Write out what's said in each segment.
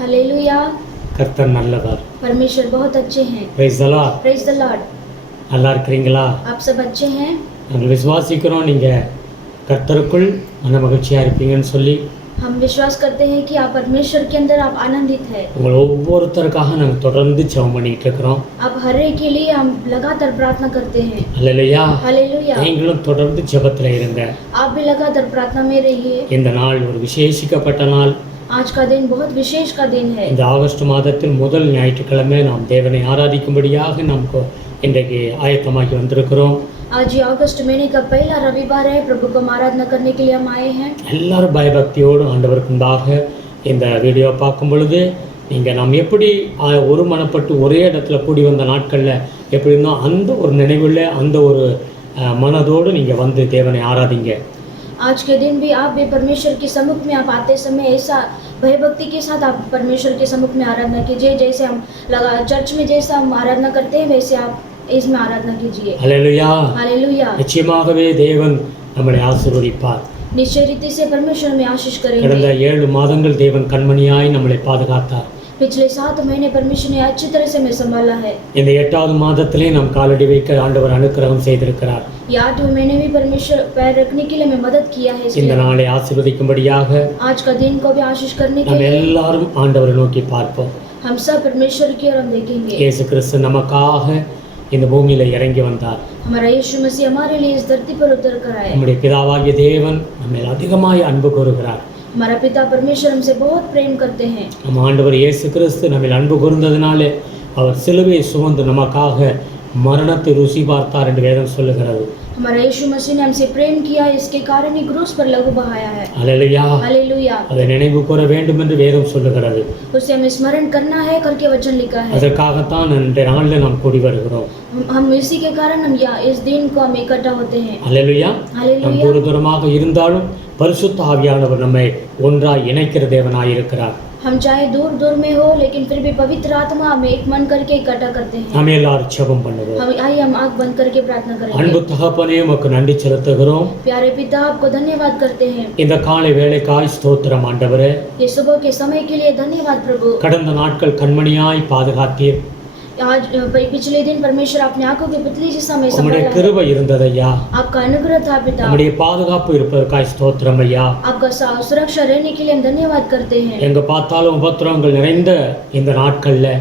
Hallelujah. கர்த்தர் நல்லவர். परमेश्वर बहुत अच्छे हैं। Praise the Lord. Praise the Lord. நல்லா இருக்கிறீங்களா? आप सब अच्छे हैं? நாங்கள் விசுவாசிக்கிறோம் நீங்கள் கர்த்தருக்குள் மன மகிழ்ச்சியாக இருப்பீங்கன்னு சொல்லி. हम विश्वास करते हैं कि आप परमेश्वर के अंदर आप आनंदित हैं। உங்கள் ஒவ்வொருத்தருக்காக நாங்கள் தொடர்ந்து ஜெபம் பண்ணிட்டு இருக்கிறோம். आप हर एक के लिए हम लगातार प्रार्थना करते हैं। அல்லேலூயா. हालेलुया। நீங்களும் தொடர்ந்து ஜெபத்தில் இருங்க. आप भी लगातार प्रार्थना में रहिए। இந்த நாள் ஒரு விசேஷிக்கப்பட்ட நாள். आज का दिन बहुत विशेष का दिन है। இந்த ஆகஸ்ட் மாதத்தில் முதல் ஞாயிற்றுக்கிழமை நாம் தேவனை ஆராதிக்கும்படியாக நமக்கு இன்றைக்கு ஆயத்தமாகி வந்திருக்கிறோம். आज ये अगस्त महीने का पहला रविवार है। प्रभु को आराधना करने के लिए हम आए हैं। எல்லாரும் பயபக்தியோடு ஆண்டவருக்கு முன்பாக இந்த வீடியோ பார்க்கும் பொழுது நீங்கள் நாம் எப்படி ஒரு மனப்பட்டு ஒரே இடத்துல கூடி வந்த நாட்களில் எப்படி இருந்தோம் அந்த ஒரு நினைவில் அந்த ஒரு மனதோடு நீங்கள் வந்து தேவனை ஆராதிங்க. आज के दिन भी आप भी परमेश्वर के सम्मुख में आप आते समय ऐसा भयभक्ति के साथ आप परमेश्वर के सम्मुख में आराधना कीजिए। जैसे हम चर्च में जैसा हम आराधना करते हैं वैसे आप इसमें आराधना कीजिए। हालेलुया। हालेलुया। நிச்சயமாகவே தேவன் நம்மளை ஆசீர்வதிப்பார். निश्चय रीति से परमेश्वर में आशीष करेंगे। கடந்த 7 மாதங்கள் தேவன் கண்மணியாய் நம்மளை பாதுகாத்தார். पिछले 7 महीने परमेश्वर ने अच्छी तरह से हमें संभाला है। இந்த 8வது மாதத்திலே நாம் காலடி வைக்க ஆண்டவர் அனுக்கிரகம் செய்திருக்கிறார். 8वें महीने भी परमेश्वर पैर रखने के लिए हमें मदद किया है। இந்த நாளை ஆசீர்வதிக்கும்படியாக आज का दिन को भी आशीष करने के நாம் लिए எல்லாரும் ஆண்டவரை நோக்கி பார்ப்போம். हम सब परमेश्वर की ओर हम देखेंगे। இயேசு கிறிஸ்து நமக்காக இந்த பூமியில இறங்கி வந்தார். हमारा यीशु मसीह हमारे लिए इस धरती पर उतर कर आए। நம்முடைய பிதாவாகிய தேவன் நம்மை அதிகமாய் அன்பு கூறுகிறார். हमारा पिता परमेश्वर हमसे बहुत प्रेम करते हैं। நம்ம ஆண்டவர் இயேசு கிறிஸ்து நம்மை அன்பு கூர்ந்ததினாலே அவர் சிலுவையை சுமந்து நமக்காக மரணத்தை ருசி பார்த்தார் என்று வேதம் சொல்லுகிறது. हमारा यीशु मसीह ने हमसे प्रेम किया, इसके कारण ही क्रूस पर लहू बहाया है। हालेलुया। हालेलुया। அதை நினைவு கூற வேண்டும் என்று வேதம் சொல்லுகிறது. उसे हमें स्मरण करना है करके वचन लिखा है। அதற்காகத்தான் இந்த நாளில் நாம் கூடி வருகிறோம். हम इसी के कारण हम इस दिन को हम इकट्ठा होते हैं। हालेलुया। நாம் தூர தூரமாக இருந்தாலும் பரிசுத்த ஆவியானவர் நம்மை ஒன்றாய் இணைக்கிற தேவனாய் இருக்கிறார். हम चाहे दूर दूर में हो लेकिन फिर भी पवित्र आत्मा हमें एक मन करके इकट्ठा करते हैं। நாம் எல்லாரும் ஜெபம் பண்ணுவோம். आइए हम आंख बंद करके प्रार्थना करेंगे। அன்பு தகப்பனே உமக்கு நன்றி செலுத்துகிறோம். प्यारे पिता आपको धन्यवाद करते हैं। இந்த காலை வேளைக்காய் ஸ்தோத்திரம் ஆண்டவரே. ये सुबह के समय के लिए धन्यवाद प्रभु। கடந்த நாட்கள் கண்மணியாய் பாதுகாத்தீர். आज पिछले दिन परमेश्वर अपने आंखों के पुतली जैसा हमें உம்முடைய संभाला है। கிருபை இருந்ததையா. आपका अनुग्रह था पिता। உம்முடைய பாதுகாப்பு இருப்பதற்காய் ஸ்தோத்திரம் ஐயா. आपका सुरक्षा रहने के लिए हम धन्यवाद करते हैं। எங்க பார்த்தாலும் உபத்திரவங்கள் நிறைந்த இந்த நாட்கள்ல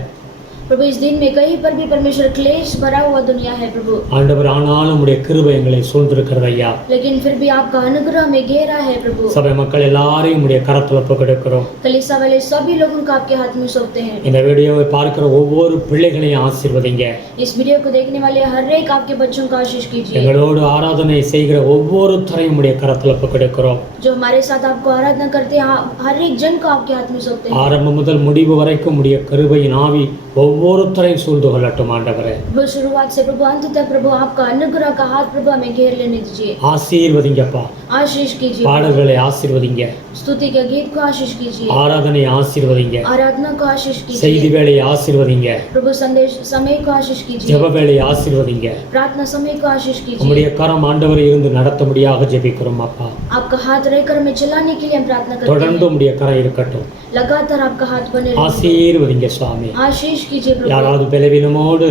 प्रभु इस दिन में कहीं पर भी परमेश्वर क्लेश भरा हुआ दुनिया है प्रभु। ஆண்டவர் ஆனாலும் உம்முடைய கிருபை எங்களை சூழ்ந்திருக்கிறது ஐயா. लेकिन फिर भी आपका अनुग्रह में घेरा है प्रभु। சபை மக்கள் எல்லாரையும் உம்முடைய கரத்துல ஒப்புக்கொடுக்கிறோம். कलीसिया वाले सभी लोगों को आपके हाथ में सौंपते हैं। இந்த வீடியோவை பார்க்கிற ஒவ்வொரு பிள்ளைகளையும் ஆசீர்வதிங்க. इस वीडियो को देखने वाले हर एक आपके बच्चों को आशीष कीजिए। எங்களோடு ஆராதனை செய்கிற ஒவ்வொருத்தரையும் உம்முடைய கரத்துல ஒப்புக்கொடுக்கிறோம். जो हमारे साथ आपको आराधना करते हैं हर एक जन को आपके हाथ में सौंपते हैं। ஆரம்பம் முதல் முடிவு வரைக்கும் உம்முடைய கிருபையின் ஆவி ஒவ்வொருத்தரையும் சூழ்ந்து கொள்ளட்டும் ஆண்டவரே. वो शुरुआत से प्रभु अंत तक प्रभु आपका अनुग्रह का हाथ प्रभु हमें घेर लेने दीजिए। ஆசீர்வதிங்கப்பா. आशीष कीजिए। பாடல்களை ஆசீர்வதிங்க. स्तुति के गीत को आशीष कीजिए। ஆராதனை ஆசீர்வதிங்க. आराधना को आशीष कीजिए। செய்தி வேளையை ஆசீர்வதிங்க. प्रभु संदेश समय को आशीष कीजिए। ஜெப வேளையை ஆசீர்வதிங்க. प्रार्थना समय को आशीष कीजिए। உம்முடைய கரம் ஆண்டவரை இருந்து நடத்தும்படியாக ஜெபிக்கிறோம் அப்பா. आपका हाथ रहकर हमें चलाने के लिए हम प्रार्थना करते தொடர்ந்து हैं। உம்முடைய கரம் இருக்கட்டும். लगातार आपका हाथ बने रहे। ஆசீர்வதிங்க சுவாமி. आशीष कीजिए प्रभु। யாராவது பலவீனமோடு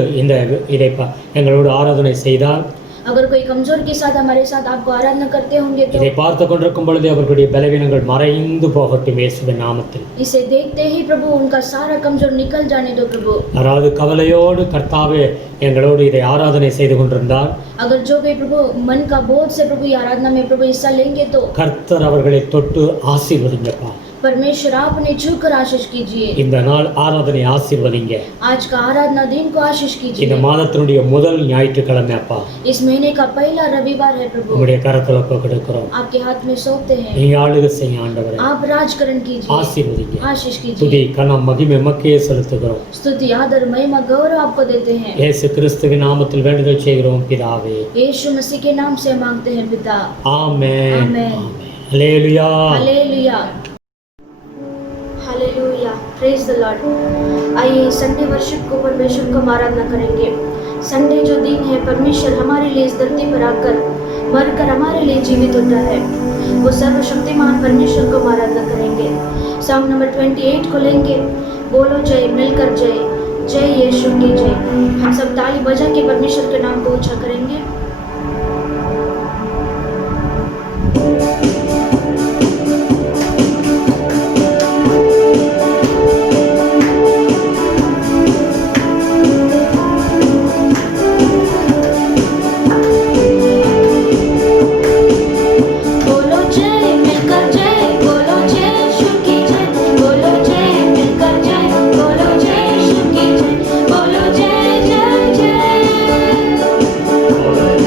இதை எங்களோடு ஆராதனை செய்தால் अगर कोई कमजोर के साथ हमारे साथ आपको आराधना करते होंगे तो இதை பார்த்து கொண்டிருக்கும் பொழுது அவர்களுடைய பலவீனங்கள் மறைந்து போகட்டும் இயேசுவின் நாமத்தில். इसे देखते ही प्रभु उनका सारा कमजोर निकल जाने दो प्रभु। யாராவது கவலையோடு கர்த்தாவே எங்களோடு இதை ஆராதனை செய்து கொண்டிருந்தால் अगर जो कोई प्रभु मन का बोझ से प्रभु आराधना में प्रभु हिस्सा लेंगे तो கர்த்தர் அவர்களை தொட்டு ஆசீர்வதிங்கப்பா. परमेश्वर आपने छूकर आशीष कीजिए। இந்த நாள் ஆராதனை ஆசீர்வதிங்க. आज का आराधना दिन को आशीष இந்த कीजिए। மாதத்தினுடைய முதல் ஞாயிற்றுக்கிழமை அப்பா इस महीने का पहला रविवार है प्रभु। உம்முடைய கரத்துல ஒப்புக்கொடுக்கிறோம். आपके हाथ में सौंपते हैं। நீங்க ஆளுகை செய்ய ஆண்டவரே. आप राजकरण कीजिए। ஆசீர்வதிங்க. आशीष துதி कीजिए। கனம் மகிமை மக்கே செலுத்துகிறோம். स्तुति आदर महिमा गौरव आपको देते हैं। இயேசு கிறிஸ்துவின் நாமத்தில் வேண்டுதல் செய்கிறோம் பிதாவே. यीशु मसीह के नाम से मांगते हैं पिता। Amen. Amen. Hallelujah. Hallelujah. Hallelujah. Praise the lord. आइए संडे वर्शिप को परमेश्वर को आराधना करेंगे। संडे जो दिन है, परमेश्वर हमारे लिए इस धरती पर आकर मरकर हमारे लिए जीवित होता है। वो सर्वशक्तिमान परमेश्वर को हम आराधना करेंगे। सॉन्ग नंबर 28 को लेंगे, बोलो जय, मिलकर जय, जय यीशु की जय। हम सब ताली बजा के परमेश्वर के नाम को ऊंचा करेंगे। बोलो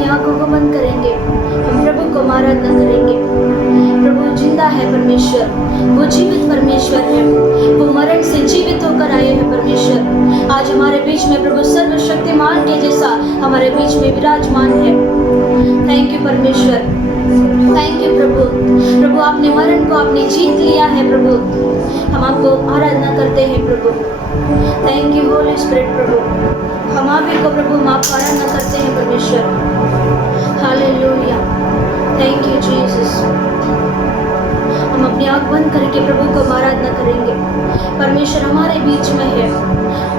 अपनी आंखों को बंद करेंगे, हम प्रभु को आराधना करेंगे। प्रभु जिंदा है परमेश्वर, वो जीवित परमेश्वर है, वो मरण से जीवित होकर आए हैं परमेश्वर। आज हमारे बीच में प्रभु सर्वशक्तिमान के जैसा हमारे बीच में विराजमान है। थैंक यू परमेश्वर, थैंक यू प्रभु। प्रभु आपने मरण को आपने जीत लिया है प्रभु, हम आपको आराधना करते हैं प्रभु। थैंक यू होली स्पिरिट प्रभु, हम आप ही को प्रभु हम आपको आराधना करते हैं परमेश्वर। Hallelujah, thank you Jesus. हम अपनी आँख बंद करके प्रभु को आराधना करेंगे। परमेश्वर हमारे बीच में है,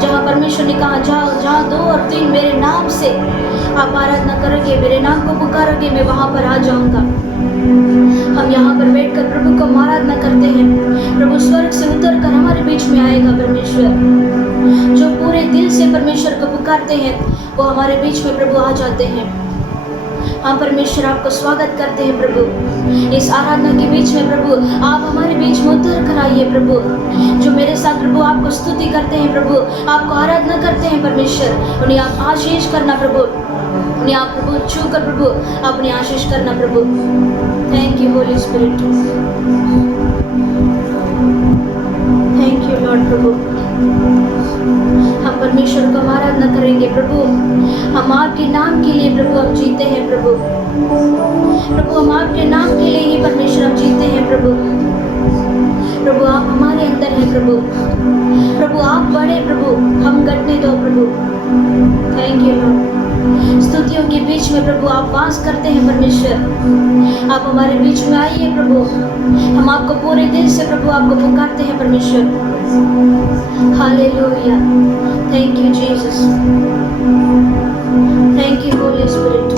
जहाँ परमेश्वर ने कहा जहाँ 2 और 3 मेरे नाम से आप आराधना करोगे, मेरे नाम को पुकारोगे, मैं वहाँ पर आ जाऊँगा। हम यहाँ पर बैठकर प्रभु को आराधना करते हैं। प्रभु स्वर्ग से उतर कर हमारे बीच में आएगा परमेश्वर। जो पूरे दिल से परमेश्वर को पुकारते हैं वो हमारे बीच में प्रभु आ जाते हैं। हाँ परमेश्वर, आपको स्वागत करते हैं प्रभु इस आराधना के बीच में। प्रभु आप हमारे बीच में उतर कर आइए प्रभु। जो मेरे साथ प्रभु आपको स्तुति करते हैं प्रभु, आपको आराधना करते हैं परमेश्वर, उन्हें आप आशीष करना प्रभु, उन्हें आप प्रभु छू कर प्रभु अपनी आशीष करना प्रभु। Thank you Holy Spirit, thank you Lord प्रभु। हम परमेश्वर को आराधना करेंगे प्रभु। हम आपके नाम के लिए प्रभु हम जीते हैं प्रभु। प्रभु हम आपके नाम के लिए ही परमेश्वर हम जीते हैं प्रभु। प्रभु आप हमारे अंदर हैं प्रभु। प्रभु आप बड़े प्रभु, हम घटने दो प्रभु। Thank you Lord. स्तुतियों के बीच में प्रभु आप वास करते हैं परमेश्वर। आप हमारे बीच में आइए प्रभु। हम आपको पूरे दिल से प्रभु आपको पुकारते हैं परमेश्वर। Hallelujah, thank you Jesus, thank you Holy spirit.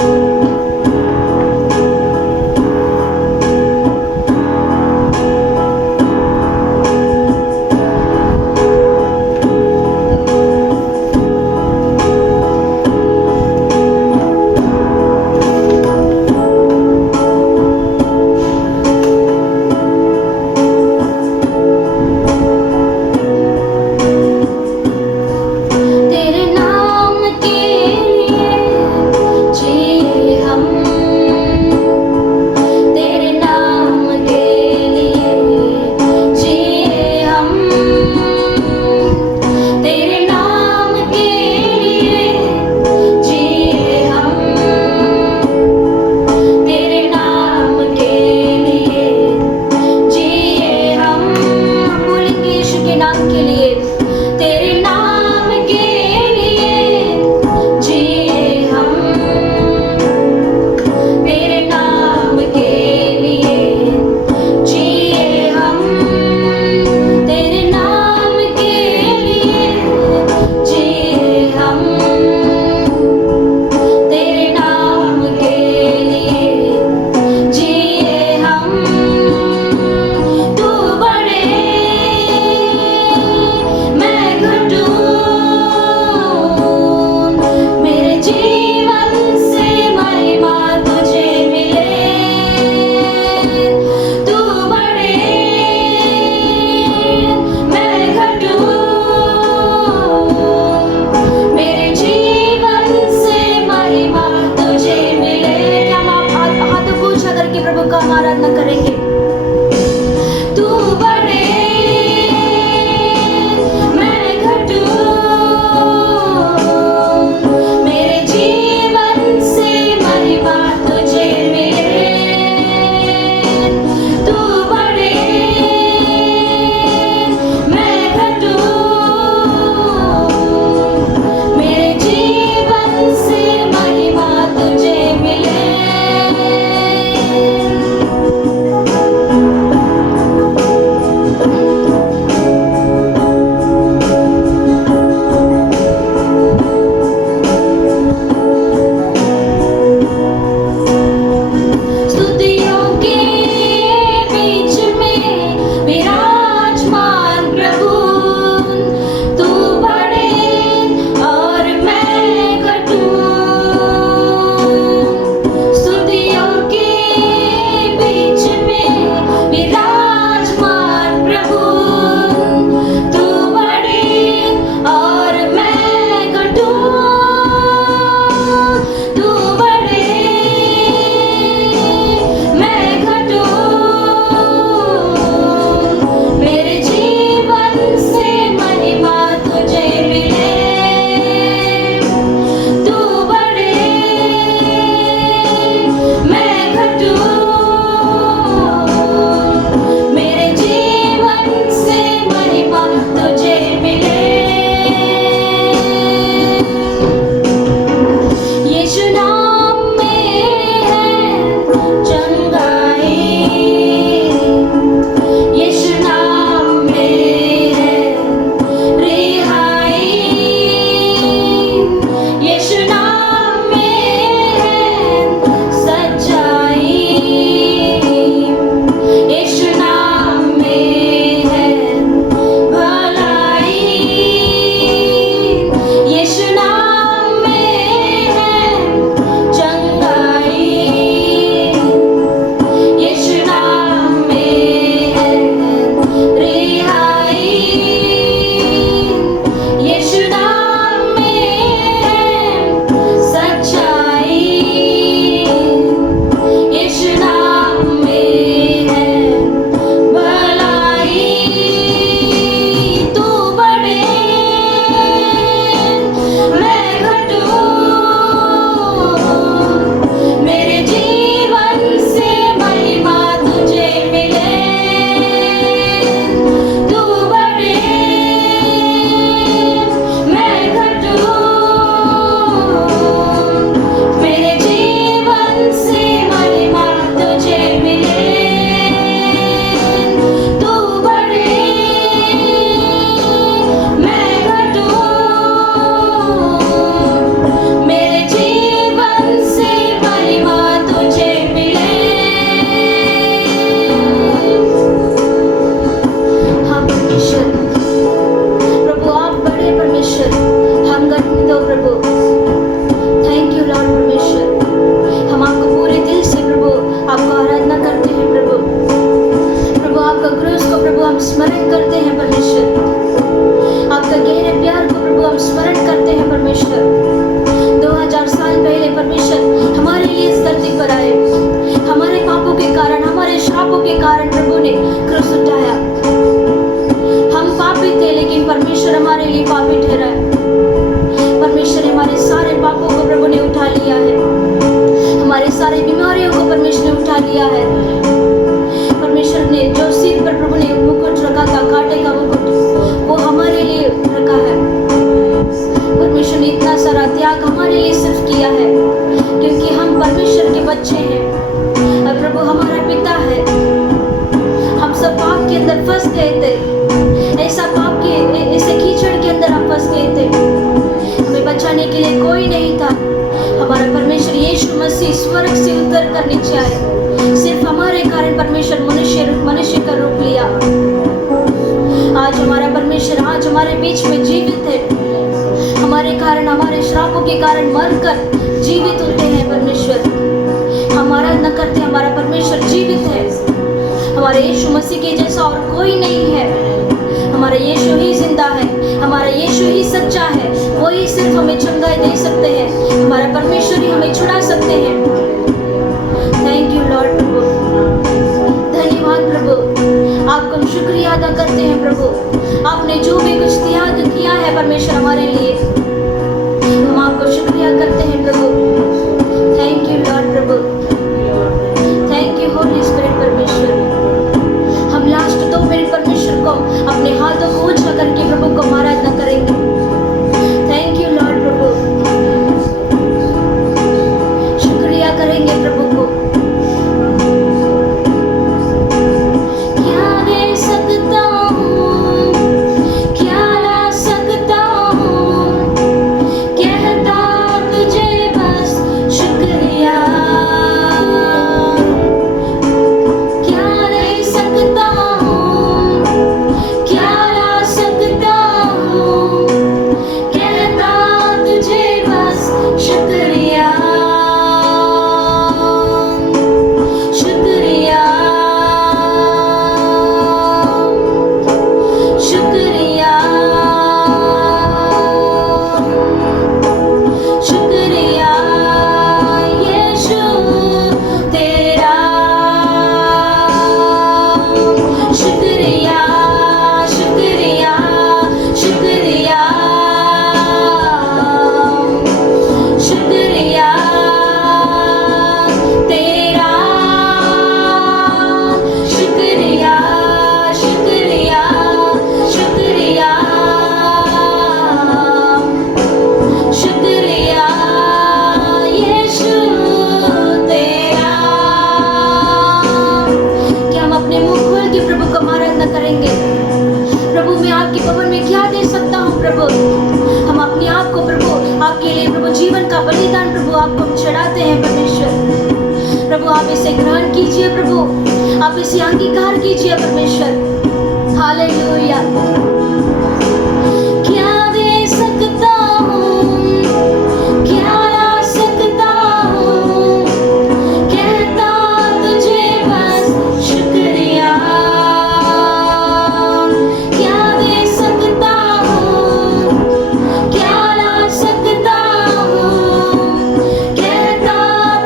लिया है। परमेश्वर ने जो सिर पर प्रभु ने मुकुट रखा था, कांटे का मुकुट, वो हमारे लिए रखा है। परमेश्वर ने इतना सारा त्याग हमारे लिए सिर्फ किया है क्योंकि हम परमेश्वर के बच्चे हैं और प्रभु हमारा पिता है। हम सब पाप के अंदर फंस गए थे, ऐसा पाप के ऐसे कीचड़ के अंदर हम फंस गए थे, हमें बचाने के लिए कोई नहीं था। हमारा परमेश्वर यीशु मसीह स्वर्ग से उतर कर नीचे आए, सिर्फ हमारे कारण परमेश्वर मनुष्य का रूप लिया। आज हमारा परमेश्वर आज हमारे बीच में जीवित है, हमारे कारण, हमारे श्रापों के कारण मरकर जीवित होते हैं। परमेश्वर हम आराधना करते हैं, हमारा परमेश्वर जीवित है। हमारे यीशु मसीह के जैसा और कोई नहीं है। हमारा यीशु ही जिंदा है, हमारा यीशु ही सच्चा है, वो ही सिर्फ हमें चंगाई दे सकते हैं, हमारा परमेश्वर ही हमें छुड़ा सकते हैं। थैंक यू लॉर्ड प्रभु, धन्यवाद प्रभु, आपको हम शुक्रिया अदा करते हैं प्रभु। आपने जो भी कुछ त्याग किया है परमेश्वर हमारे लिए, हम आपको शुक्रिया करते हैं प्रभु। थैंक यू लॉर्ड प्रभु, थैंक यू होली स्पिरिट परमेश्वर। हम लास्ट 2 मिनट परमेश्वर को अपने हाथों को ऊंचा करके प्रभु को आराधना करेंगे। थैंक यू लॉर्ड प्रभु, शुक्रिया करेंगे प्रभु को। क्या दे सकता हूँ, क्या ला सकता हूँ, कहता तुझे बस शुक्रिया। क्या दे सकता हूँ, क्या ला सकता हूँ, कहता तुझे बस शुक्रिया, शुक्रिया, शुक्रिया, शुक्रिया यीशु तेरा, शुक्रिया, शुक्रिया, शुक्रिया, शुक्रिया तेरा, शुक्रिया, शुक्रिया, शुक्रिया, शुक्रिया यीशु तेरा। क्या हम अपने मुंह खोल के प्रभु को आराधना करेंगे? प्रभु मैं आपके भवन में क्या दे सकता हूँ प्रभु? हम अपने आप को प्रभु आपके लिए प्रभु जीवन का बलिदान प्रभु आपको हम चढ़ाते हैं परमेश्वर। प्रभु आप इसे ग्रहण कीजिए प्रभु, आप इसे अंगीकार कीजिए परमेश्वर। हालेलुया। क्या दे सकता हूँ, क्या ला सकता हूँ, कहता तुझे बस शुक्रिया। क्या दे सकता हूँ, क्या ला सकता हूँ, कहता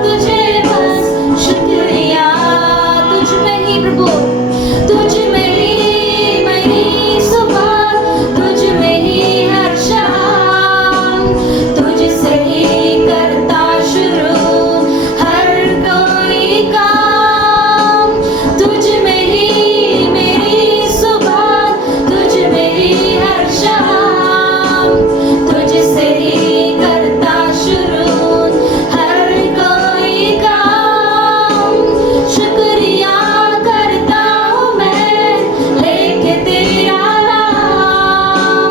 तुझे बस शुक्रिया। तुझ में ही प्रभु, तुझ में ही मेरी सुबह, तुझ में ही हर शाम, तुझसे ही करता शुरू हर कोई काम। तुझ में ही मेरी सुबह, तुझ में ही हर शाम, तुझसे ही करता शुरू हर कोई काम। शुक्रिया करता हूँ मैं लेके तेरा नाम,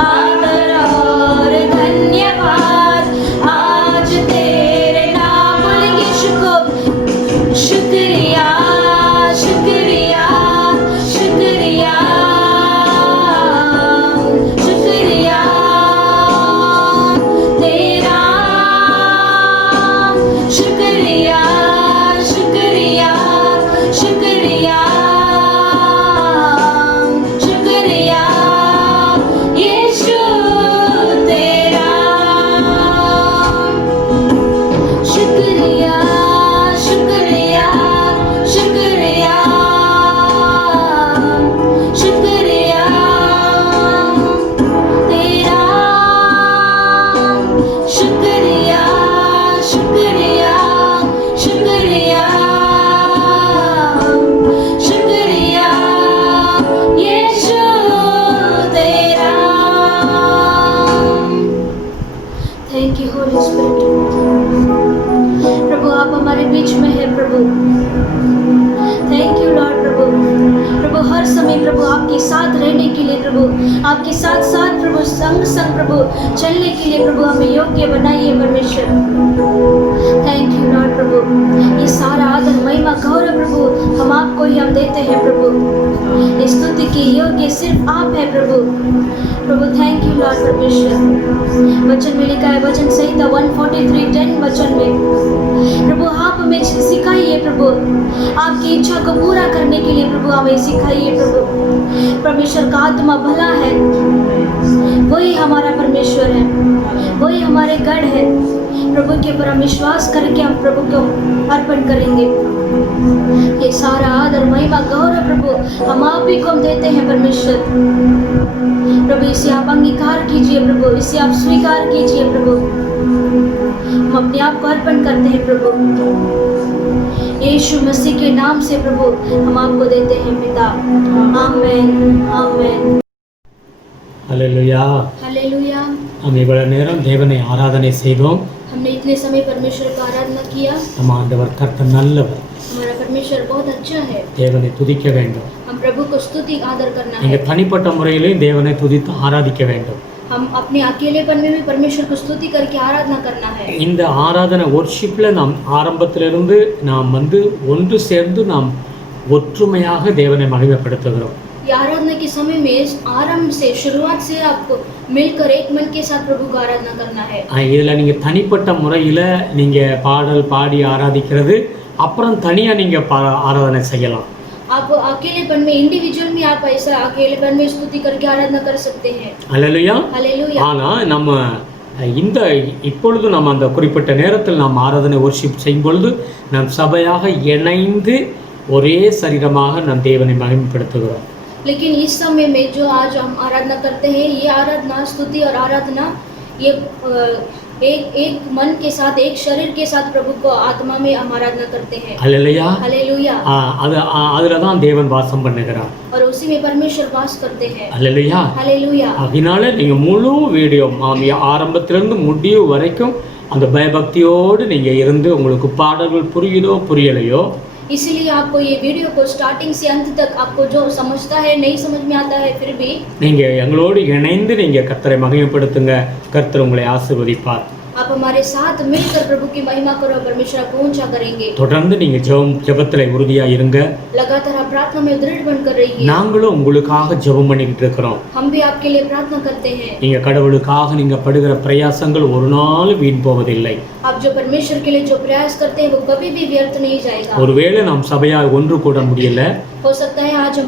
आदर और धन्यवाद आज तेरे नाम। बोलेंगे शुक्रिया, शुक्रिया, शुक्रिया, शुक्रिया तेरा, शुक्रिया, शुक्रिया, शुक्रिया, शुक्रिया यीशु तेरा। शुक्रिया, शुक्रिया, शुक्रिया, शुक्रिया तेरा। शुक्रिया, शुक्रिया, शुक्रिया, प्रभु, थैंक यू लॉर्ड प्रभु। प्रभु हर समय प्रभु आपके साथ रहने के लिए प्रभु, आपके साथ साथ प्रभु संग संग प्रभु चलने के लिए प्रभु हमें योग्य बनाइए परमेश्वर। थैंक यू लॉर्ड प्रभु। ये सारा आदर महिमा गौरव प्रभु हम आपको ही हम देते हैं प्रभु। इस स्तुति के योग्य सिर्फ आप है प्रभु। प्रभु थैंक यू लॉर्ड परमेश्वर। वचन में लिखा है, वचन संहिता 143:10 वचन में, प्रभु आप हमें सिखाइए प्रभु, आपकी इच्छा को पूरा करने के लिए प्रभु हमें सिखाइए प्रभु। परमेश्वर का आत्मा भला है, वही हमारा परमेश्वर है, वही हमारे गढ़ है। प्रभु के ऊपर हम विश्वास करके हम प्रभु को अर्पण करेंगे। ये सारा आदर महिमा गौरव प्रभु हम आप ही को हम देते हैं परमेश्वर। प्रभु इसे आप अंगीकार कीजिए प्रभु, इसे आप स्वीकार कीजिए प्रभु। हम अपने आप को अर्पण करते हैं प्रभु, यीशु मसीह के नाम से प्रभु हम आपको देते हैं पिता। आमेन आमेन। அல்லேலூயா. हालेलुया। நாம் இவ்வளவு நேரம் தேவனை ஆராதனை செய்தோம். हमने इतने समय परमेश्वर का आराधना किया। நம்ம ஆண்டவர் கர்த்தர் நல்லவர். हमारा परमेश्वर बहुत अच्छा है। தேவனை துதிக்க வேண்டும். हम प्रभु को स्तुति आदर करना நீங்க है। தனிப்பட்ட முறையிலும் தேவனை துதித்து ஆராதிக்க வேண்டும். हम अपने अकेलेपन में भी परमेश्वर को स्तुति करके आराधना करना है। இந்த ஆராதனை வொர்ஷிப்ல நாம் ஆரம்பத்திலிருந்து நாம் ஒன்று சேர்ந்து நாம் ஒற்றுமையாக தேவனை மகிமைப்படுத்துகிறோம். ये आराधना के समय में आरंभ से शुरुआत से आपको मिलकर एक मन के साथ प्रभु को आराधना करना है। இதுல நீங்க தனிப்பட்ட முறையில நீங்க பாடல் பாடி ஆராதிக்கிறது, அப்புறம் தனியா நீங்க ஆராதனை செய்யலாம். आप अकेलेपन में इंडिविजुअल में आप ऐसा अकेलेपन में स्तुति करके आराधना कर सकते हैं। அல்லேலூயா. हालेलुया। ஆனா நம்ம இப்பொழுது நம்ம அந்த குறிப்பிட்ட நேரத்தில் நாம் ஆராதனை வொர்ஷிப் செய்யும் பொழுது நாம் சபையாக இணைந்து ஒரே சரீரமாக நாம் தேவனை மகிமைப்படுத்துகிறோம். लेकिन इस समय में जो आज हम आराधना करते हैं, ये आराधना स्तुति और आराधना ये एक मन के साथ, एक शरीर के साथ प्रभु को आत्मा में हम आराधना करते हैं। அல்லேலூயா. हालेलुया। அதுல தான் தேவன் வாசம் பண்ணுகிறார். और उसी में परमेश्वर वास करते हैं। அல்லேலூயா. हालेलुया। அதனால நீங்க முழு வீடியோ ஆரம்பத்திலிருந்து முடிவு வரைக்கும் அந்த பயபக்தியோடு நீங்க இருந்து உங்களுக்கு பாடல்கள் புரியுதோ புரியலையோ, इसीलिए आपको ये वीडियो को स्टार्टिंग से अंत तक आपको जो समझता है नहीं समझ में आता है, फिर भी நீங்க எங்களோடு இணைந்து நீங்க கர்த்தரை மகிமைப்படுத்துங்க. கர்த்தர் உங்களை ஆசீர்வதிப்பார். आप हमारे साथ मिलकर प्रभु की महिमा करो, परमेश्वर को ऊंचा करेंगे। தொடர்ந்து நீங்க ஜெபத்துல உறுதியா இருங்க. लगातार आप प्रार्थना में दृढ़ बनकर रहिए। நாங்களும் உங்களுக்காக ஜெபம் பண்ணிக்கிட்டு இருக்கிறோம். हम भी आपके लिए प्रार्थना करते हैं। நீங்க கடவுளுக்காக நீங்க படுகிற பிரயாசங்கள் ஒரு நாள் வீண் போவதில்லை. आप जो परमेश्वर के लिए जो प्रयास करते हैं वो कभी भी व्यर्थ नहीं जाएगा। ஒருவேளை நாம் சபையாக ஒன்று கூட முடியல, हो सकता है आज हम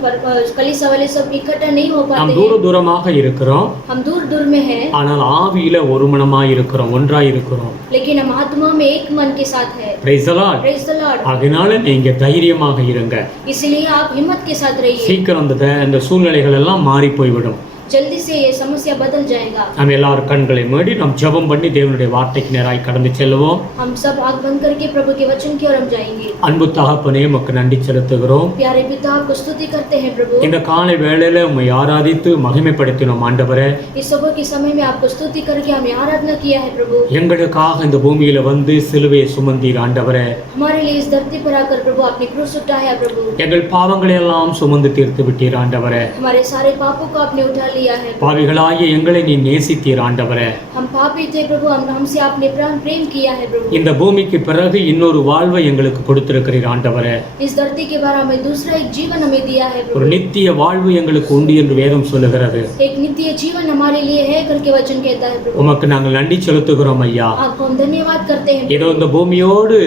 कलीसिया वाले सब इकट्ठा नहीं हो நாம் पाते हैं, தூரமாக இருக்கிறோம், हम दूर दूर में हैं, ஆனால் ஆவியில ஒருமனமாய் இருக்கிறோம், ஒன்றாய் இருக்கிறோம். लेकिन हम आत्मा में एक मन के साथ है। Praise the Lord. Praise the Lord। அதனால நீங்க தைரியமாக இருங்க. इसलिए आप हिम्मत के साथ रहिए। சீக்கிரம் இந்த சூழ்நிலைகள் எல்லாம் மாறி போய்விடும். जल्दी से ये समस्या बदल जाएगा। நம்ம எல்லாரும் கண்களை மூடி நாம் ஜெபம் பண்ணி தேவனுடைய வார்த்தைக்கு நேராய் கடந்து செல்வோம். हम सब आंख बंद करके प्रभु के वचन की ओर हम जाएंगे। அன்பு தகப்பனே, உமக்கு நன்றி செலுத்துகிறோம். प्यारे पिता, आपको स्तुति करते हैं प्रभु। இந்த காலை வேளையில உம்மை ஆராதித்து மகிமைப்படுத்தினோம் ஆண்டவரே. इस सुबह के समय में आपको स्तुति करके हमें आराधना किया है प्रभु। எங்களுக்காக இந்த பூமியில வந்து சிலுவையை சுமந்தீர் ஆண்டவரே. हमारे लिए इस धरती पर आकर प्रभु आपने क्रूस उठाया प्रभु। எங்கள் பாவங்களை எல்லாம் சுமந்து தீர்த்து விட்டீர் ஆண்டவரே. हमारे सारे पापों को आपने उठा लिया है। பாவிகளாகிய எங்களை நீ நேசித்தீர் ஆண்டவரே. हम पापी थे प्रभु, हमसे आपने प्रेम किया है प्रभु। இந்த பூமிக்கு பிறகு இன்னொரு வாழ்வை எங்களுக்கு கொடுத்திருக்கிறீர் ஆண்டவரே. इस धरती के बाद हमें दूसरा एक जीवन हमें दिया है ஒரு प्रभु। நித்திய வாழ்வு எங்களுக்கு உண்டு என்று வேதம் சொல்லுகிறது. एक नित्य जीवन हमारे लिए है करके वचन कहता है प्रभु। உமக்கு நாங்கள் நன்றி செலுத்துகிறோம் ஐயா. आपको हम धन्यवाद करते हैं। ஏதோ இந்த பூமியோடு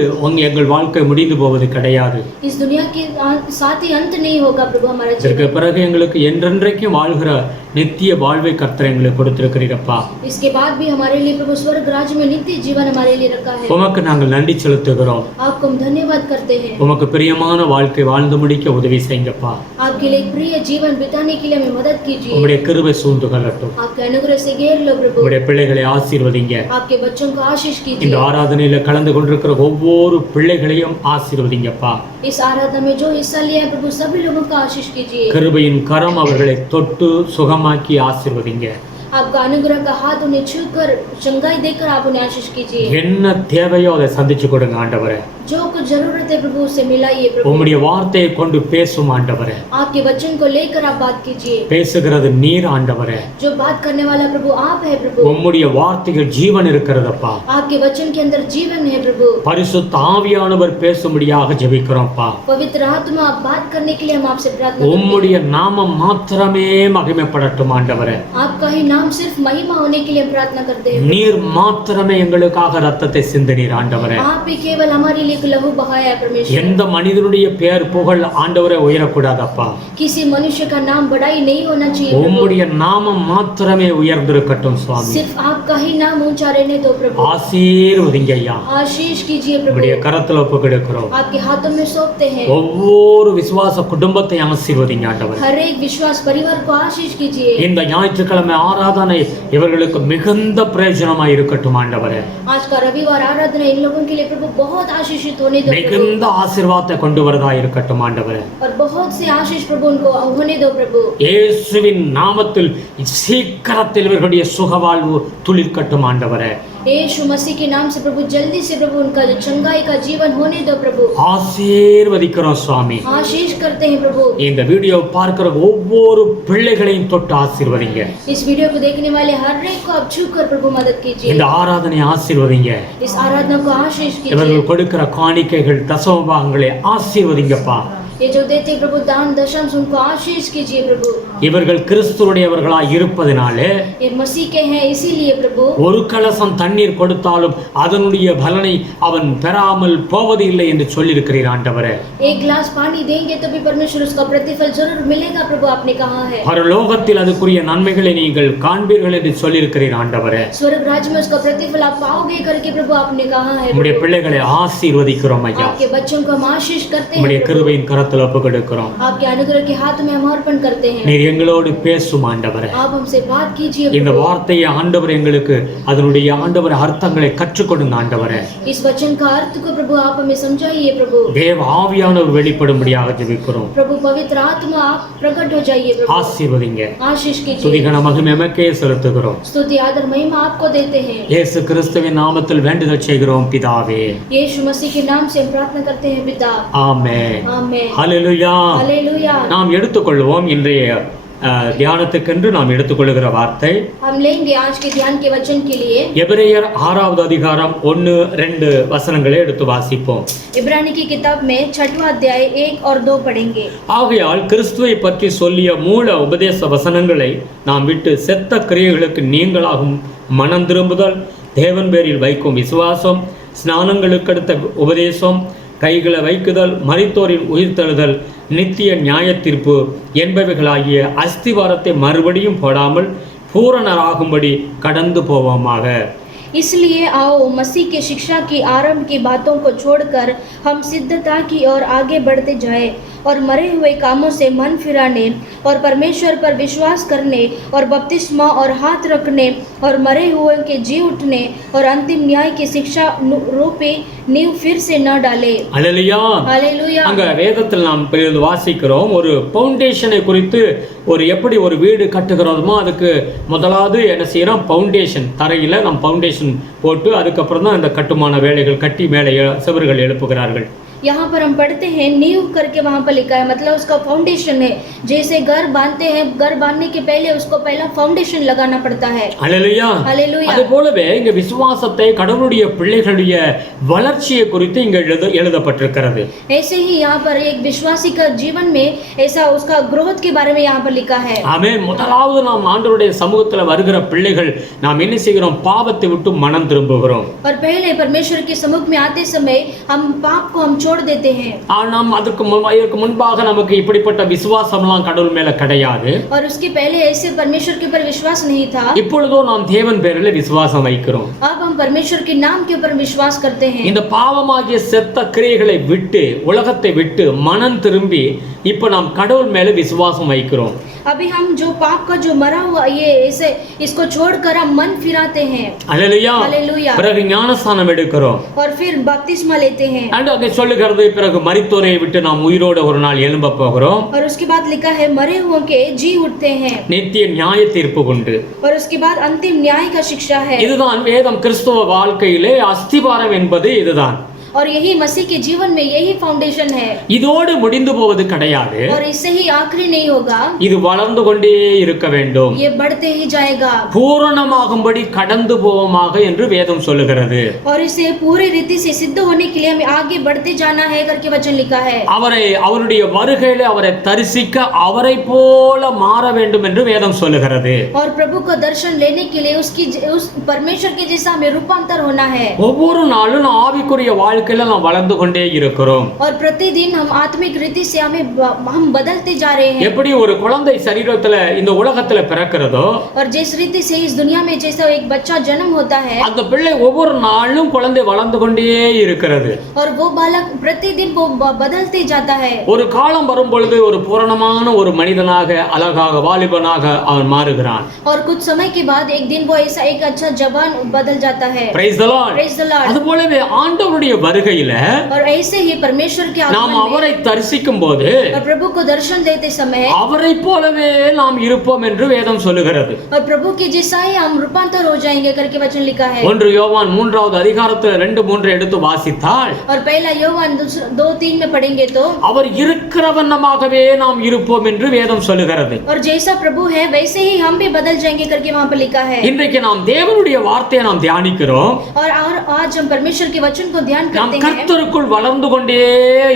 எங்கள் வாழ்க்கை முடிந்து போவது கிடையாது. इस दुनिया के साथ ही अंत नहीं होगा प्रभु हमारा இதற்கு जीवन। பிறகு எங்களுக்கு என்றென்றைக்கும் வாழ்கிற நித்திய வாழ்வை கர்த்தர் எங்களுக்கு கொடுத்திருக்கிறீரப்பா. इसके बाद भी हमारे लिए प्रभु स्वर्ग राज्य में नित्य जीवन हमारे लिए रखा है। உமக்கு நாங்கள் நன்றி செலுத்துகிறோம். आपको हम धन्यवाद करते हैं। உமக்கு பிரியமான வாழ்க்கை வாழ்ந்து முடிக்க உதவி செய்யுங்கப்பா. आपके लिए प्रिय जीवन बिताने के लिए हमें मदद कीजिए। உம்முடைய கிருபை சூழ்ந்து கொள்ளட்டும். आपके अनुग्रह से घेर लो प्रभु। உம்முடைய பிள்ளைகளை ஆசீர்வதிங்க. आपके बच्चों को आशीष இந்த कीजिए। ஆராதனையில கலந்து கொண்டிருக்கிற ஒவ்வொரு பிள்ளைகளையும் ஆசீர்வதிங்கப்பா. इस आराधना में जो हिस्सा लिया है प्रभु सभी लोगों को आशीष कीजिए। கிருபையின் கரம் அவர்களை தொட்டு சுகமாக்கி ஆசீர்வதிங்க. आपका अनुग्रह का हाथ उन्हें छूकर चंगाई देकर आप उन्हें आशीष कीजिए। என்ன தேவையோ அதை சந்திச்சு கொடுங்க ஆண்டவரே. जो कुछ जरूरत है प्रभु उससे मिलाइए प्रभु। உம்முடைய வார்த்தையை கொண்டு பேசும் ஆண்டவரே, आपके वचन को लेकर आप बात कीजिए। பேசுகிறது நீர் ஆண்டவரே, जो बात करने वाला प्रभु आप है प्रभु। உம்முடைய வார்த்தைகள் ஜீவன் இருக்கிறதப்பா, आपके वचन के अंदर जीवन है प्रभु। பரிசுத்த ஆவியானவர் பேசும்படியாக ஜெபிக்கிறோம்ப்பா। पवित्र आत्मा आप बात करने के लिए हम आपसे प्रार्थना करते हैं। உம்முடைய நாமம் மாத்திரமே மகிமைப்படட்டும் ஆண்டவரே, आपका ही नाम सिर्फ महिमा होने के लिए हम प्रार्थना करते हैं। நீர் மாத்திரமே எங்களுக்காக ரத்தத்தை சிந்தினீர் ஆண்டவரே। आप ही केवल हमारे लिए लहू बहाया है परमेश्वर। எந்த மனிதனுடைய பெயர் புகழ் ஆண்டவரே உயரக்கூடாதப்பா, किसी मनुष्य का नाम बड़ाई नहीं होना चाहिए प्रभु। உம்முடைய நாமம் மாத்திரமே உயர்ந்திருக்கட்டும் சுவாமி। सिर्फ आपका ही नाम ऊंचा रहने दो प्रभु। ஆசீர்வதிங்க ஐயா, आशीष कीजिए प्रभु। உம்முடைய கரத்துல ஒப்புக்கொடுக்கிறோம்। आपके हाथों में सौंपते हैं। ஒவ்வொரு விசுவாச குடும்பத்தை ஆசீர்வதிங்க ஆண்டவரே। हर एक विश्वास परिवार को आशीष कीजिए। இந்த ஞாயிற்றுக்கிழமை ஆராதனை இவர்களுக்கு மிகுந்த பிரயோஜனமாய் இருக்கட்டும் ஆண்டவரே। आज का रविवार आराधना इन लोगों के लिए प्रभु बहुत आशीषित होने दो प्रभु। மிகுந்த ஆசீர்வாதத்தை கொண்டு வரதா இருக்கட்டும் ஆண்டவரே। और बहुत से आशीष प्रभु उनको होने दो प्रभु। இயேசுவின் நாமத்தில் சீக்கிரத்தில் இவர்களுடைய சுகவாழ்வு துளிர்க்கட்டும் ஆண்டவரே। यीशु मसीह के नाम से प्रभु जल्दी से प्रभु उनका जो चंगाई का जीवन होने दो प्रभु। ஆசீர்வதிக்கிறோம் சுவாமி। आशीष करते हैं प्रभु। இந்த வீடியோ பார்க்கிற ஒவ்வொரு பிள்ளைகளையும் தொட்டு ஆசீர்வதிங்க। इस वीडियो को देखने वाले हर एक को आप छूकर प्रभु मदद कीजिए। இந்த ஆராதனை ஆசீர்வதிங்க। इस आराधना को आशीष कीजिए। இவர்கள் கொடுக்கிற காணிக்கைகள் தசம பாகங்களை ஆசீர்வதிங்கப்பா। ये जो देते प्रभु दान दशंश उनको आशीष कीजिए प्रभु। இவர்கள் கிறிஸ்துவுடையவர்களாய் இருப்பதினாலே ये मसीह के हैं इसीलिए प्रभु ஒரு கலசம் தண்ணீர் கொடுத்தாலும் அதனுடைய பலனை அவன் பெறாமல் போவதில்லை என்று சொல்லியிருக்கிறீர் ஆண்டவரே। एक गिलास पानी देंगे तो भी परमेश्वर उसका प्रतिफल जरूर मिलेगा प्रभु आपने कहा है। பரலோகத்தில் அதுக்குரிய நன்மைகளை நீங்கள் காண்பீர்கள் என்று சொல்லியிருக்கிறீர் ஆண்டவரே। स्वर्ग राज्य में उसका प्रतिफल आप पाओगे करके प्रभु आपने कहा है। உம்முடைய பிள்ளைகளை ஆசீர்வதிக்கிறோம் ஐயா। आपके बच्चों को हम आशीष करते हैं உம்முடைய प्रभु। கிருபையின் கரத்தில் ஒப்புக்கொடுக்கிறோம்। आपके अनुग्रह के हाथ में हम अर्पण करते हैं। நீர் எங்களோடு பேசும் ஆண்டவரே। आप हमसे बात कीजिए இந்த प्रभु। வார்த்தையை ஆண்டவர் எங்களுக்கு அதனுடைய ஆண்டவர் அர்த்தங்களை கற்றுக் கொடுங்க ஆண்டவரே। इस वचन का अर्थ को प्रभु आप हमें समझाइए प्रभु। தேவ ஆவியானவர் வெளிப்படும்படியாக ஜெபிக்கிறோம்। प्रभु पवित्र आत्मा आप प्रकट हो जाइए प्रभु। ஆசீர்வதிங்க। आशीष कीजिए। துதிகன மகிமை எமக்கே செலுத்துகிறோம்। स्तुति आदर महिमा आपको देते हैं। இயேசு கிறிஸ்துவின் நாமத்தில் வேண்டுதல் செய்கிறோம் பிதாவே। यीशु मसीह के नाम से हम प्रार्थना करते हैं पिता। ஆமென்। आमेन। ஹல்லேலூயா। हालेलुया। நாம் எடுத்துக்கொள்வோம் இன்றைய தியானத்துக்கென்று நாம் எடுத்துக்கொள்கிற வார்த்தை हम लेंगे आज के ध्यान के वचन के लिए எபிரேயர் 6வது அதிகாரம் 1-2 வசனங்களை எடுத்து வாசிப்போம்। इब्रानी की किताब में 6वां अध्याय 1 और 2 पढ़ेंगे। ஆகையால் கிறிஸ்துவை பற்றி சொல்லிய மூல உபதேச வசனங்களை நாம் விட்டு செத்த கிரியைகளுக்கு நீங்களாகும் மனம் திரும்புதல், தேவன் பேரில் வைக்கும் விசுவாசம், ஸ்நானங்களுக்கு அடுத்த உபதேசம், கைகளை வைக்குதல், மரித்தோரின் உயிர்த்தெழுதல், நித்திய நியாய தீர்ப்பு என்பவைகளாகிய அஸ்திவாரத்தை மறுபடியும் போடாமல் பூரணராகும்படி கடந்து போவோமாக। इसलिए आओ मसीह के शिक्षा की आरंभ की बातों को छोड़कर हम सिद्धता की ओर आगे बढ़ते जाएं और मरे हुए कामों से मन फिराने और परमेश्वर पर विश्वास करने और बपतिस्मा और हाथ रखने और मरे हुए के जी उठने और अंतिम न्याय की शिक्षा रूपी नींव फिर से न डाले। அல்லேலூயா। हालेलुया। அங்க வேதத்தில் நாம் வாசிக்கிறோம் ஒரு பவுண்டேஷனை குறித்து எப்படி ஒரு வீடு கட்டுகிறோமோ அதுக்கு முதலாவது என்ன செய்யறோம், பவுண்டேஷன் தரையில நாம் பவுண்டேஷன் போட்டு அதுக்கப்புறம் தான் அந்த கட்டுமான வேலைகள் கட்டி மேலே சுவர்கள் எழுப்புகிறார்கள்। यहाँ पर हम पढ़ते हैं नींव करके वहाँ पर लिखा है, मतलब उसका फाउंडेशन है। जैसे घर बांधते हैं, घर बांधने के पहले उसको पहला फाउंडेशन लगाना पड़ता है। அல்லேலூயா। हालेलुया। அதே போலவே இங்க விசுவாசத்தை கடவுளுடைய பிள்ளைகளுடைய வளர்ச்சியை குறித்து இங்க எழுதப்பட்டிருக்கிறது। ऐसे ही यहाँ पर एक विश्वासी का जीवन में ऐसा उसका ग्रोथ के बारे में यहाँ पर लिखा है। ஆமென்। முதலாவது நாம் ஆண்டவருடைய சமூகத்துல வருகிற பிள்ளைகள் நாம் என்ன செய்கிறோம், பாவத்தை விட்டு மனம் திரும்புகிறோம்। और पहले परमेश्वर के सम्मुख में आते समय हम पाप को हम छोड़ देते हैं। நாம் அதற்கு முன்பாக நமக்கு இப்படிப்பட்ட விசுவாசம்லாம் கடவுள் மேல கிடையாது। और उसके पहले ऐसे परमेश्वर के ऊपर विश्वास नहीं था। இப்பொழுதோ நாம் தேவன் பேரில் விசுவாசம் வைக்கிறோம்। अब हम परमेश्वर के नाम के ऊपर विश्वास करते हैं। இந்த பாவமாகிய செத்த கிரியைகளை விட்டு உலகத்தை விட்டு மனம் திரும்பி இப்ப நாம் கடவுள் மேல விசுவாசம் வைக்கிறோம்। अभी हम जो पाप का जो मरा हुआ ये ऐसे इसको छोड़कर हम मन फिराते हैं। அல்லேலூயா। हालेलुया। பிறகு ஞானஸ்நானம் எடுக்கிறோம்। और फिर बपतिस्मा लेते हैं। அங்கே சொல்லுகிறது பிறகு மரித்தோரை விட்டு நாம் உயிரோட ஒரு நாள் எழும்ப போகிறோம்। और उसके बाद लिखा है मरे हुओं के जी उठते हैं। நித்திய நியாய தீர்ப்பு உண்டு। और उसके बाद अंतिम न्याय का शिक्षा है। இதுதான் வேதம் கிறிஸ்தவ வாழ்க்கையிலே அஸ்திவாரம் என்பது இதுதான்। और यही मसीह के जीवन में यही फाउंडेशन है இதோடு முடிந்து போவது கிடையாது. और इससे ही आखिरी नहीं होगा, இது வளர்ந்து கொண்டே இருக்க வேண்டும். ये बढ़ते ही जाएगा பூரணமாகும்படி கடந்து போவோமாக என்று வேதம் சொல்லுகிறது. और इसे पूरी रीति से सिद्ध होने के लिए हमें आगे बढ़ते जाना है करके वचन लिखा है। அவருடைய வருகையிலே அவரை தரிசிக்க அவரை போல மாற வேண்டும் என்று வேதம் சொல்லுகிறது. और प्रभु को दर्शन लेने के लिए उस परमेश्वर के जैसा हमें रूपांतर होना है। ஒவ்வொரு நாளும் ஆவிக்குரிய வாழ்க்கையில நாம் வளர்ந்து கொண்டே இருக்கிறோம். और प्रतिदिन हम आत्मिक रीति से हम बदलते जा रहे हैं। எப்படி ஒரு குழந்தை சரீரத்துல இந்த உலகத்துல பிறக்கிறதோ, और जिस रीति से इस दुनिया में जैसा एक बच्चा जन्म होता है, அந்த பிள்ளை ஒவ்வொரு நாளும் குழந்தை வளர்ந்து கொண்டே இருக்கிறது. और वो बालक प्रतिदिन वो बदलते जाता है। ஒரு காலம் வரும் பொழுது ஒரு பூரணமான ஒரு மனிதனாக அழகாக வாலிபனாக அவன் மாறுகிறான். और कुछ समय के बाद एक दिन वो ऐसा एक अच्छा जवान बदल जाता है। Praise the Lord. Praise the Lord. அதுபோலவே ஆண்டவருடைய வருகையில और ऐसे ही परमेश्वर के நாம் आगमन அவரை தரிசிக்கும் போது और प्रभु को दर्शन देते समय அவரை போலவே நாம் இருப்போம் என்று வேதம் சொல்லுகிறது. और प्रभु के जैसा ही हम रूपांतर हो जाएंगे करके वचन लिखा है। 1 யோவான் 3வது அதிகாரத்துல 2-3 எடுத்து வாசித்தால், और पहला யோவாन 2:3 में पढ़ेंगे तो அவர் இருக்கிறவண்ணமாகவே நாம் இருப்போம் என்று வேதம் சொல்லுகிறது. और जैसा प्रभु है वैसे ही हम भी बदल जाएंगे करके वहां पर लिखा है। இன்றைக்கு நாம் தேவனுடைய வார்த்தையை நாம் தியானிக்கிறோம். और आज हम परमेश्वर के वचन को ध्यान நாம் करते हैं। கர்த்தருக்குள் வளர்ந்து கொண்டே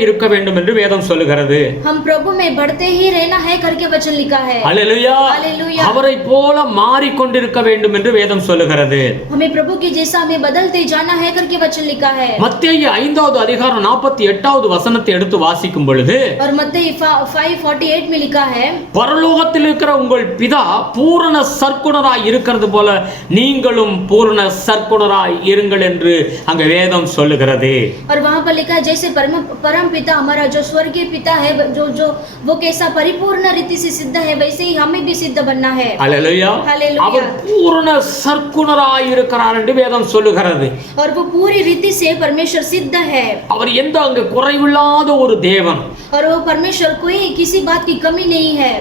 இருக்க வேண்டும் என்று வேதம் சொல்லுகிறது. हम प्रभु में बढ़ते ही रहना है करके वचन लिखा है। அல்லேலூயா. हालेलुया। அவரை போல மாறிக்கொண்டிருக்க வேண்டும் என்று வேதம் சொல்லுகிறது. हमें प्रभु के जैसा हमें बदलते जाना है करके वचन लिखा है। மத்தேயு 5வது அதிகாரம் 48வது வசனத்தை எடுத்து வாசிக்கும் பொழுது, और मत्ती 5:48 में लिखा है, பரலோகத்தில் இருக்கிற உங்கள் பிதா பூரண சற்குணராய் இருக்கிறது போல நீங்களும் பூரண சற்குணராய் இருங்கள் என்று அங்க வேதம் சொல்லுகிறது. और वहां पर लिखा है जैसे परम पिता हमारा जो स्वर्गीय पिता है जो वो कैसा परिपूर्ण रीति से सिद्ध है वैसे ही हमें भी सिद्ध बनना है। அல்லேலூயா. हालेलुया। அவர் பூரண சற்குணராய் இருக்கிறார் என்று வேதம் சொல்லுகிறது. और वो पूरी रीति से परमेश्वर सिद्ध है। அவர் எந்த அங்க குறைவில்லாத ஒரு தேவன். और वो परमेश्वर कोई किसी बात की कमी नहीं है।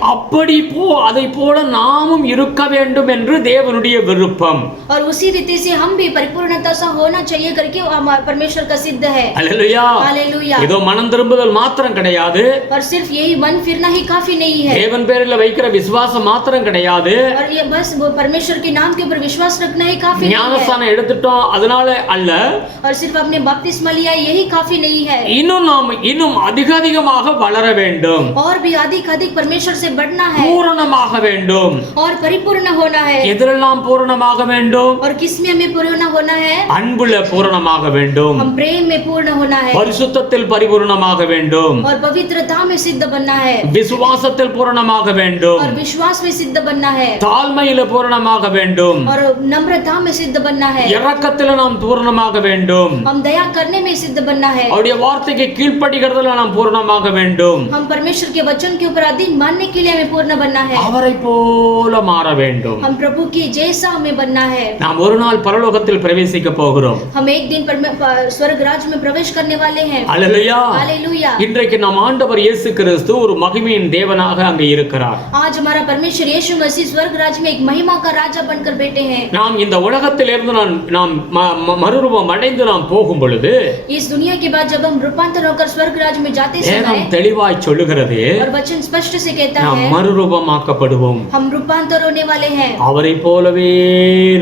அதை போல நாமும் இருக்க வேண்டும் என்று தேவனுடைய விருப்பம். और उसी रीति से हम भी परिपूर्णता सा होना चाहिए करके परमेश्वर का सिद्ध है। அல்லேலூயா. हालेलुया। ஏதோ மனம் திரும்புதல் மாத்திரம் கிடையாது. और सिर्फ यही मन फिरना ही काफी नहीं है। தேவன் பேரில் வைக்கிற விசுவாசம் மாத்திரம் கிடையாது. और ये बस वो परमेश्वर के नाम के ऊपर विश्वास रखना ही काफी नहीं है। ஞானஸ்நானம் எடுத்துட்டோம் அதனால அல்ல. और सिर्फ अपने बपतिस्मा लिया यही काफी नहीं है। இன்னும் அதிகமாக வளர வேண்டும். और भी अधिक परमेश्वर से बढ़ना है। பூரணமாக வேண்டும். और परिपूर्ण होना है। எதிரெல்லாம் பூரணமாக வேண்டும். और किसमें हमें पूर्ण होना है? அன்புல பூரணமாக வேண்டும். हम प्रेम में पूर्ण होना है। பரிசுத்தத்தில் பரிபூரணமாக வேண்டும். और पवित्रता में सिद्ध बनना है। விசுவாசத்தில் பூரணமாக வேண்டும். और विश्वास में सिद्ध बनना है। தாழ்மையில பூரணமாக வேண்டும். और नम्रता में सिद्ध बनना है। இரக்கத்தில் நாம் பூரணமாக வேண்டும். हम दया करने में सिद्ध बनना है। அவருடைய வார்த்தைக்கு கீழ்ப்படிகிறதுல நாம் பூரணமாக வேண்டும். हम परमेश्वर के वचन के ऊपर अधीन मानने के लिए हमें पूर्ण बनना है। அவரை போல மாற வேண்டும். हम प्रभु की जैसा हमें बनना है। நாம் ஒரு நாள் பரலோகத்தில் பிரவேசிக்க போகிறோம். हम एक दिन स्वर्ग राज्य में प्रवेश करने वाले हैं। அல்லேலூயா. हालेलुया। இன்றைக்கு நம் ஆண்டவர் இயேசு கிறிஸ்து ஒரு மகிமையின் தேவனாக அங்கே இருக்கிறார். आज हमारा परमेश्वर यीशु मसीह स्वर्ग राज्य में एक महिमा का राजा बनकर बैठे हैं। நாம் இந்த உலகத்திலிருந்து நாம் மறுரூபம் அடைந்து நாம் போகும் பொழுது इस दुनिया के बाद जब हम रूपांतर होकर स्वर्ग राज्य में जाते வேதம் समय தெளிவாய் சொல்லுகிறது, और वचन स्पष्ट से कहता நாம் है மறுரூபமாக்கப்படுவோம். हम रूपांतर होने वाले हैं। அவரை போலவே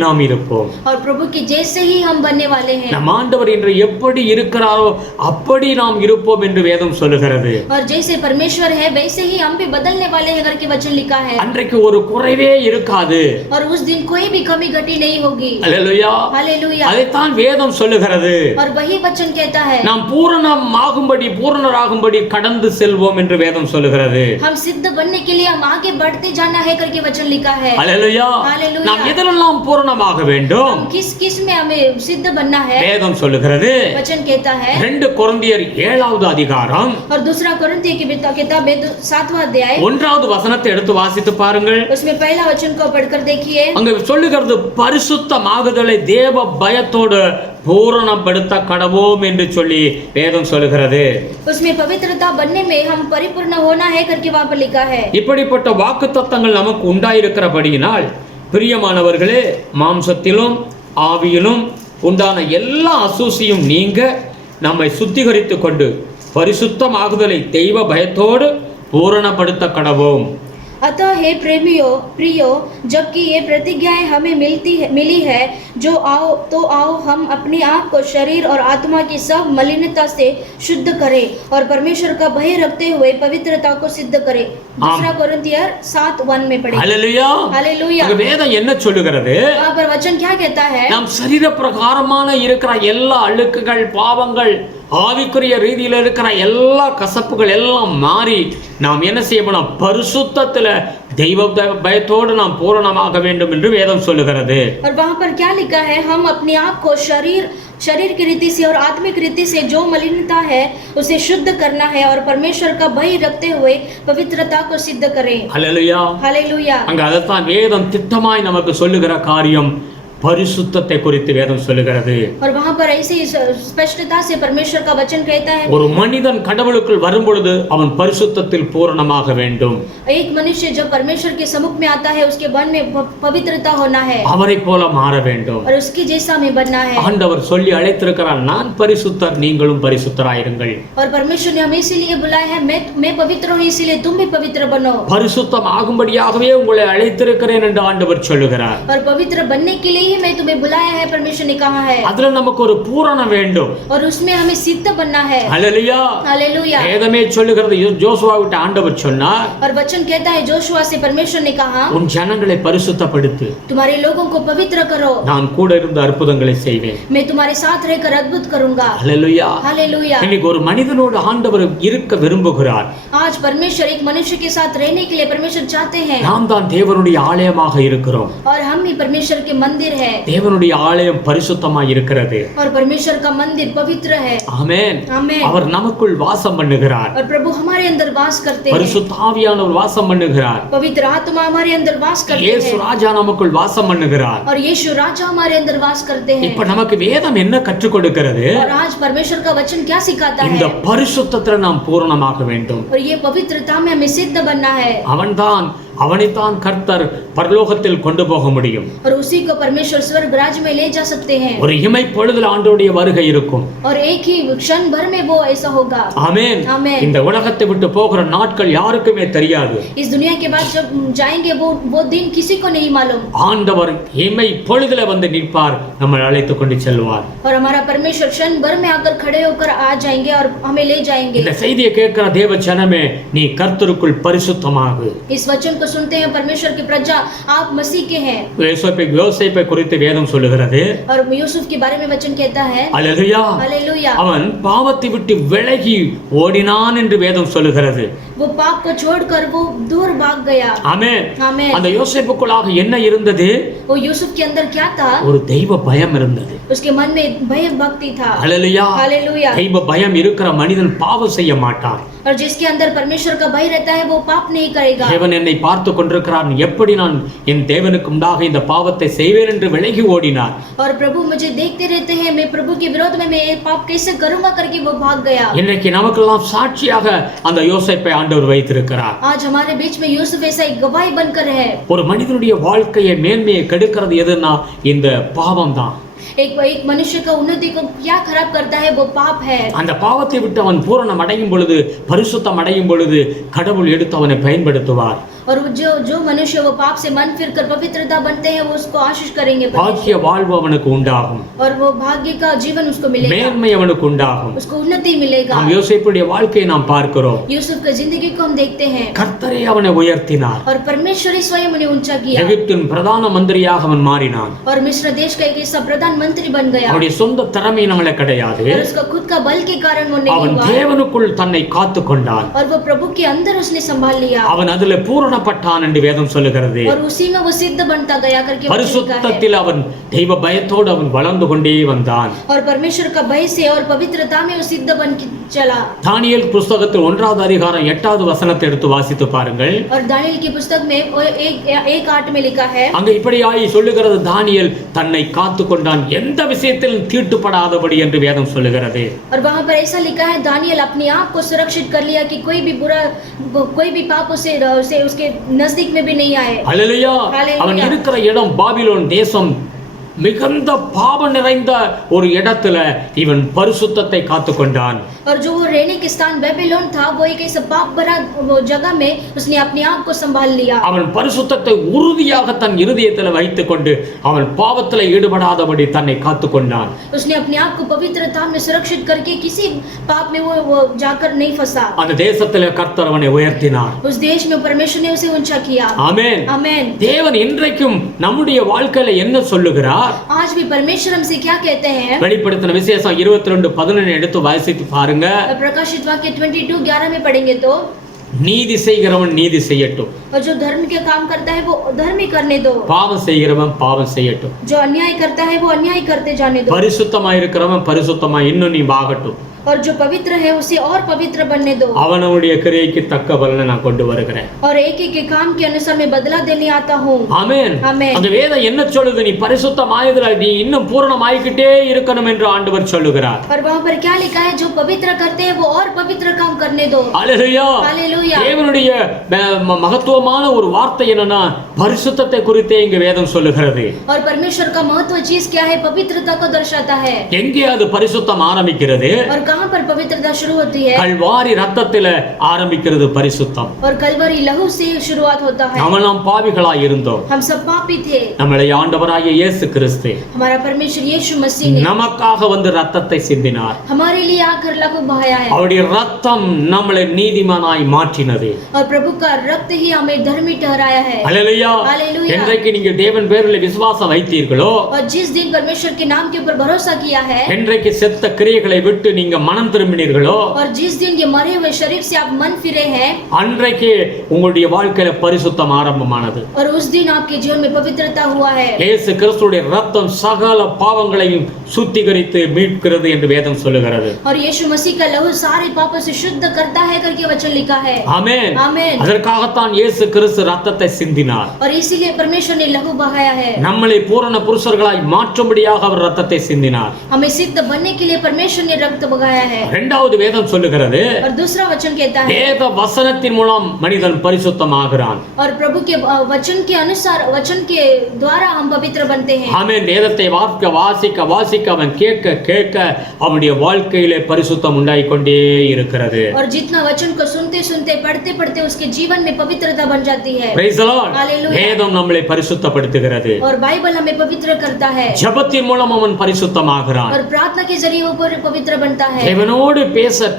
நாம் இருப்போம். और प्रभु के जैसे ही हम बनने वाले हैं। நம் ஆண்டவர் இன்று எப்படி இருக்கிறாரோ அப்படி நாம் இருப்போம் என்று வேதம் சொல்லுகிறது. और जैसे परमेश्वर है वैसे ही हम भी बदलने वाले हैं करके वचन लिखा है। அன்றைக்கு ஒரு குறைவே இருக்காது. और उस दिन कोई भी कमी घटी नहीं होगी। அல்லேலூயா. हालेलुया। அதைத்தான் வேதம் சொல்லுகிறது. और वही वचन कहता है நாம் பூரணராகும்படி கடந்து செல்வோம் என்று வேதம் சொல்லுகிறது. हम सिद्ध बनने के लिए हम आगे बढ़ते जाना है करके वचन लिखा है। அல்லேலூயா. हालेलुया। நாம் எதெல்லாம் பூரணமாக வேண்டும்? हम किस में हमें सिद्ध बनना है? வேதம் சொல்லுகிறது. वचन कहता है 2 கொரிந்தியர் 7வது அதிகாரம் और दूसरा कोरिन्थियों की किताब 7वां अध्याय 1வது வசனத்தை எடுத்து வாசித்து பாருங்கள். उसमें पहला वचन को पढ़कर देखिए। அங்க சொல்லுகிறது, பரிசுத்தமாகுதலை தேவ பயத்தோடு பூரணப்படுத்த கடவோம் என்று சொல்லி வேதம் சொல்லுகிறது. उसमें पवित्रता बनने में हम परिपूर्ण होना है करके वहां पर लिखा है। இப்படிப்பட்ட வாக்குத்தத்தங்கள் நமக்கு உண்டாயிருக்கிறபடியினால் பிரியமானவர்களே, மாம்சத்திலும் ஆவியிலும் உண்டான எல்லா அசூசியும் நீங்க நம்மை சுத்திகரித்துக் கொண்டு பரிசுத்தமாகுதலை தெய்வ பயத்தோடு பூரணப்படுத்த கடவோம். अतः हे प्रियो, जबकि ये प्रतिज्ञाएं हमें मिली है, जो आओ हम अपने आप को शरीर और आत्मा की सब मलिनता से शुद्ध करें और परमेश्वर का भय रखते हुए पवित्रता को सिद्ध करें. दूसरा कोरिन्थियर 7:1 में पढ़ें. हालेलुया. हालेलुया. வேதம் என்ன சொல்லுகிறது? वहाँ पर वचन क्या कहता है? நாம் சரீர பிரகாரமான இருக்கிற எல்லா அழுக்குகள், பாவங்கள், ஆவிக்குரிய ரீதியில் இருக்கிற எல்லா கசப்புகள் எல்லாம் மாறி நாம் என்ன செய்யணும்? பரிசுத்தத்துல தெய்வ பயத்தோடு நாம் பூரணமாக வேண்டும் என்று வேதம் சொல்லுகிறது. और वहाँ पर क्या लिखा है? हम अपने आप को शरीर की रीति से और आत्मिक रीति से जो मलिनता है उसे शुद्ध करना है और परमेश्वर का भय रखते हुए पवित्रता को सिद्ध करें. हालेलुया. हालेलुया. அங்க அதைத்தான் வேதம் திட்டமாய் நமக்கு சொல்லுகிற காரியம் பரிசுத்தத்தை குறித்து வேதம் சொல்லுகிறது. और वहाँ पर ऐसे स्पष्टता से परमेश्वर का वचन कहता है, ஒரு மனிதன் கடவுளுக்குள் வரும்பொழுது அவன் பரிசுத்தத்தில் பூரணமாக வேண்டும். एक मनुष्य जब परमेश्वर के सम्मुख में आता है उसके मन में पवित्रता होना है, அவரை போல மாற வேண்டும். और उसकी जैसा में बनना है. ஆண்டவர் சொல்லி அழைத்திருக்கிறார், நான் பரிசுத்தர் நீங்களும் பரிசுத்தராயிருங்கள். और परमेश्वर ने हमें इसीलिए बुलाया है, मैं पवित्र हूँ इसीलिए तुम भी पवित्र बनो. பரிசுத்தம் ஆகும்படியாகவே உங்களை அழைத்திருக்கிறேன் என்று ஆண்டவர் சொல்லுகிறார். और पवित्र बनने के लिए मैं तुम्हें बुलाया है, परमेश्वर ने कहा है. அதுல நமக்கு ஒரு பூரணம் வேண்டும். और उसमें हमें सिद्ध बनना है. ஹல்லேலூயா. हालेलुया. வேதமே சொல்லுகிறது, யோசுவாவிட்ட ஆண்டவர் சொன்னார், और वचन कहता है जोशुआ से परमेश्वर ने कहा, உன் ஜனங்களை பரிசுத்தப்படுத்து, तुम्हारे लोगों को पवित्र करो, நான் கூட இருந்து அற்புதங்களை செய்வேன். मैं तुम्हारे साथ रहकर अद्भुत करूंगा. ஹல்லேலூயா. हालेलुया. இன்னைக்கு ஒரு மனிதனோடு ஆண்டவர் இருக்க விரும்புகிறார். आज परमेश्वर एक मनुष्य के साथ रहने के लिए परमेश्वर चाहते हैं. நாம் தான் தேவனுடைய ஆலயமாக இருக்கிறோம். और हम ही परमेश्वर के मंदिर है. தேவனுடைய ஆலயம் பரிசுத்தமாய் இருக்கிறது. और परमेश्वर का मंदिर पवित्र है. ஆமென். आमेन. அவர் நமக்குள் வாசம் பண்ணுகிறார். और प्रभु हमारे अंदर वास करते हैं. பரிசுத்த ஆவியானவர் வாசம் பண்ணுகிறார். पवित्र आत्मा हमारे अंदर वास करते இயேசு हैं. ராஜா நமக்குள் வாசம் பண்ணுகிறார். और यीशु राजा हमारे अंदर वास करते हैं. இப்ப நமக்கு வேதம் என்ன கற்றுக் கொடுக்கிறது? और आज परमेश्वर का वचन क्या सिखाता இந்த है? பரிசுத்தத்துல நாம் பூரணமாக வேண்டும். और ये पवित्रता में हमें सिद्ध बनना है. அவனைத்தான் கர்த்தர் பரலோகத்தில் கொண்டு போக முடியும். और उसी को परमेश्वर स्वर्ग राज्य में ले जा सकते हैं. ஒரு இமை பொழுதுல ஆண்டவருடைய வருகை இருக்கும். और एक ही क्षण भर में वो ऐसा होगा. ஆமென். आमेन. இந்த உலகத்தை விட்டு போகிற நாட்கள் யாருக்குமே தெரியாது. इस दुनिया के बाद जब जाएंगे वो दिन किसी को नहीं मालूम. ஆண்டவர் இமை பொழுதுல வந்து நிற்பார், நம்மை அழைத்து கொண்டு செல்வார். और हमारा परमेश्वर क्षण भर में आकर खड़े होकर आ जाएंगे और हमें ले जाएंगे. இந்த செய்தியை கேட்கிற தேவ ஜனமே, நீ கர்த்தருக்குள் பரிசுத்தமாகு. इस वचन को सुनते हैं परमेश्वर की प्रजा, आप मसीह के हैं. யோசேப்பை குறித்து வேதம் சொல்லுகிறது. और यूसुफ के बारे में वचन कहता है, அல்லேலூயா. हालेलुया. அவன் பாவத்தை விட்டு விலகி ஓடினான் என்று வேதம் சொல்லுகிறது. वो पाप को छोड़कर वो दूर भाग गया. ஆமென். आमेन. அந்த யோசேப்புக்குள்ளாக என்ன இருந்தது? वो यूसुफ के अंदर क्या था? ஒரு தெய்வ பயம் இருந்தது. उसके मन में भय भक्ति था. அல்லேலூயா. हालेलुया. தெய்வ பயம் இருக்கிற மனிதன் பாவம் செய்ய மாட்டான். और जिसके अंदर परमेश्वर का भय रहता है वो पाप नहीं करेगा. தேவன் என்னை பார்த்து கொண்டிருக்கிறார், எப்படி நான் என் தேவனுக்கு முன்பாக இந்த பாவத்தை செய்வேன் என்று விலகி ஓடினார். और प्रभु मुझे देखते रहते हैं, मैं प्रभु के विरोध में मैं ये पाप कैसे करूंगा करके वो भाग गया. இன்றைக்கு நமக்கெல்லாம் சாட்சியாக அந்த யோசேப்பை ஆண்டவர் வைத்திருக்கிறார். आज हमारे बीच में यूसुफ ऐसा एक गवाही बनकर है. ஒரு மனிதனுடைய வாழ்க்கையை மேன்மையை கெடுக்கிறது எதுன்னா இந்த பாவம் தான். एक मनुष्य का उन्नति को क्या खराब करता है? वो पाप है. அந்த பாவத்தை விட்டு அவன் பூரணம் அடையும் பொழுது, பரிசுத்தம் அடையும் பொழுது கடவுள் எடுத்து அவனை பயன்படுத்துவார். और जो मनुष्य वो पाप से मन फिर कर पवित्रता बनते हैं वो उसको आशीष करेंगे. பாக்கிய வாழ்வு அவனுக்கு உண்டாகும். और वो भाग्य का जीवन उसको मिलेगा. மேன்மை அவனுக்கு உண்டாகும். उसको उन्नति मिलेगा. நாம் யோசேப்புடைய வாழ்க்கையை நாம் பார்க்கிறோம். यूसुफ की जिंदगी को हम देखते हैं. கர்த்தரே அவனை உயர்த்தினார். और परमेश्वर ही स्वयं उन्हें ऊंचा किया. எகிப்தின் பிரதான மந்திரியாக அவன் மாறினான். और मिस्र देश का एक ऐसा प्रधानमंत्री बन गया. அவனுடைய சொந்த திறமையினால கிடையாது. और उसका खुद का बल के कारण वो नहीं அவன் हुआ. தேவனுக்குள் தன்னை காத்து கொண்டான். और वो प्रभु के अंदर उसने संभाल लिया. அவன் அதிலே பூரணப்பட்டான் என்று வேதம் சொல்லுகிறது. और उसी में वो सिद्ध बनता गया करके பரிசுத்தத்தில் அவன் தெய்வ பயத்தோடு அவன் வளர்ந்து கொண்டே வந்தான். और परमेश्वर का भय से और पवित्रता में वो सिद्ध बन के चला. தானியேல் புத்தகத்தில் 1வது அதிகாரம் 8வது வசனத்தை எடுத்து வாசித்து பாருங்கள். और दानियेल की पुस्तक में 1:8 में लिखा है, அங்க இப்படியாய் சொல்லுகிறது, தானியேல் தன்னை காத்து கொண்டான், எந்த விஷயத்திலும் தீட்டுப்படாதபடி என்று வேதம் சொல்லுகிறது. और वहां पर ऐसा लिखा है, दानियेल अपने आप को सुरक्षित कर लिया कि कोई भी पाप उसे उसके नजदीक में भी नहीं आए. அல்லேலூயா. அவன் இருக்கிற இடம் பாபிலோன் தேசம் மிகுந்த பாவம் நிறைந்த ஒரு இடத்துல இவன் பரிசுத்தத்தை காத்துக்கொண்டான். और जो वो रहने के स्थान बेबीलोन था, वो एक ऐसा पाप भरा वो जगह में उसने अपने आप को संभाल लिया. அவன் பரிசுத்தத்தை உறுதியாக தன் இருதயத்தில் வைத்துக்கொண்டு அவன் பாவத்தில் ஈடுபடாதபடி தன்னை காத்துக்கொண்டான். उसने अपने आप को पवित्रता में सुरक्षित करके किसी पाप में वो जाकर नहीं फंसा. அந்த தேசத்தில் கர்த்தர் அவனை உயர்த்தினார். उस देश में परमेश्वर ने उसे ऊंचा किया. ஆமென். आमेन. தேவன் இன்றைக்கும் நம்முடைய வாழ்க்கையில என்ன சொல்லுகிறார்? आज भी परमेश्वर हमसे क्या कहते हैं? வெளிப்படுத்தின விசேஷம் 22:11 எடுத்து வாசித்து பாருங்க. प्रकाशित वाक्य 22:11 में पढ़ेंगे तो நீதி செய்கிறவன் நீதி செய்யட்டும், और जो धर्म के काम करता है वो धर्म ही करने दो. பாவம் செய்கிறவன் பாவம் செய்யட்டும், जो अन्याय करता है वो अन्याय करते जाने दो. பரிசுத்தமாய் இருக்கிறவன் பரிசுத்தமாய் இன்னும் நீ ஆகட்டும், और जो पवित्र है उसे और पवित्र बनने दो. அவனுடைய கிரியைக்கு தக்க பலனை நான் கொண்டு வருகிறேன். और एक एक के काम के अनुसार मैं बदला देने आता हूँ. ஆமென். ஆமென். அந்த வேதம் என்ன சொல்லுது? நீ பரிசுத்தமாயதுல நீ இன்னும் பூரணமாயிக்கிட்டே இருக்கணும் என்று ஆண்டவர் சொல்லுகிறார். और वहाँ पर क्या लिखा है? जो पवित्र करते हैं वो और पवित्र काम करने दो. அல்லேலூயா. हालेलुया. தேவனுடைய மகத்துவமான ஒரு வார்த்தை என்னன்னா பரிசுத்தத்தை குறித்தே இங்க வேதம் சொல்லுகிறது. और परमेश्वर का महत्व चीज क्या है? पवित्रता को दर्शाता है. எங்கே அது பரிசுத்தம் ஆரம்பிக்கிறது? और कहाँ पर पवित्रता शुरू होती है? கல்வாரி ரத்தத்தில ஆரம்பிக்கிறது பரிசுத்தம். और कलवरी लहू से शुरुआत होता है. நாம் பாவிகளாய் இருந்தோம், हम सब पापी थे. நம்மளை ஆண்டவராகிய இயேசு கிறிஸ்து हमारा परमेश्वर यीशु मसीह ने நமக்காக வந்து ரத்தத்தை சிந்தினார். हमारे लिए आकर लहू बहाया है. அவருடைய ரத்தம் நம்மளை நீதிமானாய் மாற்றினது. और प्रभु का रक्त ही हमें धर्मी ठहराया है. அல்லேலூயா. हालेलुया. என்றைக்கு நீங்க தேவன் பேரில் விசுவாசம் வைத்தீர்களோ, और जिस दिन परमेश्वर के नाम के ऊपर भरोसा किया है, என்றைக்கு செத்த கிரியைகளை விட்டு நீங்க மனம் திரும்பினீர்களோ, और जिस दिन ये मरे हुए शरीर से आप मन फिरे हैं, அன்றைக்கு உங்களுடைய வாழ்க்கையில பரிசுத்தம் ஆரம்பமானது. और उस दिन आपके जीवन में पवित्रता हुआ है. இயேசு கிறிஸ்துவுடைய ரத்தம் சகல பாவங்களையும் சுத்திகரித்து மீட்கிறது என்று வேதம் சொல்லுகிறது. और यीशु मसीह का लहू सारे पापों से शुद्ध करता है करके वचन लिखा है. ஆமென். आमेन. அதற்காகத்தான் இயேசு கிறிஸ்து ரத்தத்தை சிந்தினார். और इसीलिए परमेश्वर ने लहू बहाया है. நம்மளை பூரண புருஷர்களாய் மாற்றும்படியாக அவர் ரத்தத்தை சிந்தினார். हमें सिद्ध बनने के लिए परमेश्वर ने रक्त बहाया है. இரண்டாவது வேதம் சொல்லுகிறது, और दूसरा वचन कहता है, வேத வசனத்தின் மூலம் மனிதன் பரிசுத்தமாகிறான். और प्रभु के वचन के अनुसार, वचन के द्वारा हम पवित्र बनते हैं. ஆமென். வேதத்தை வாசிக்க அவன் கேட்க அவனுடைய வாழ்க்கையிலே பரிசுத்தம் உண்டாகிக் கொண்டே இருக்கிறது. और जितना वचन को सुनते सुनते पढ़ते पढ़ते उसके जीवन में पवित्रता बन जाती है. Praise the Lord. Hallelujah. வேதம் நம்மளை பரிசுத்தப்படுத்துகிறது. और बाइबल हमें पवित्र करता है. ஜெபத்தின் மூலம் அவன் பரிசுத்தமாகிறான். और प्रार्थना के जरिए वो पवित्र बनता है. தேவனோடு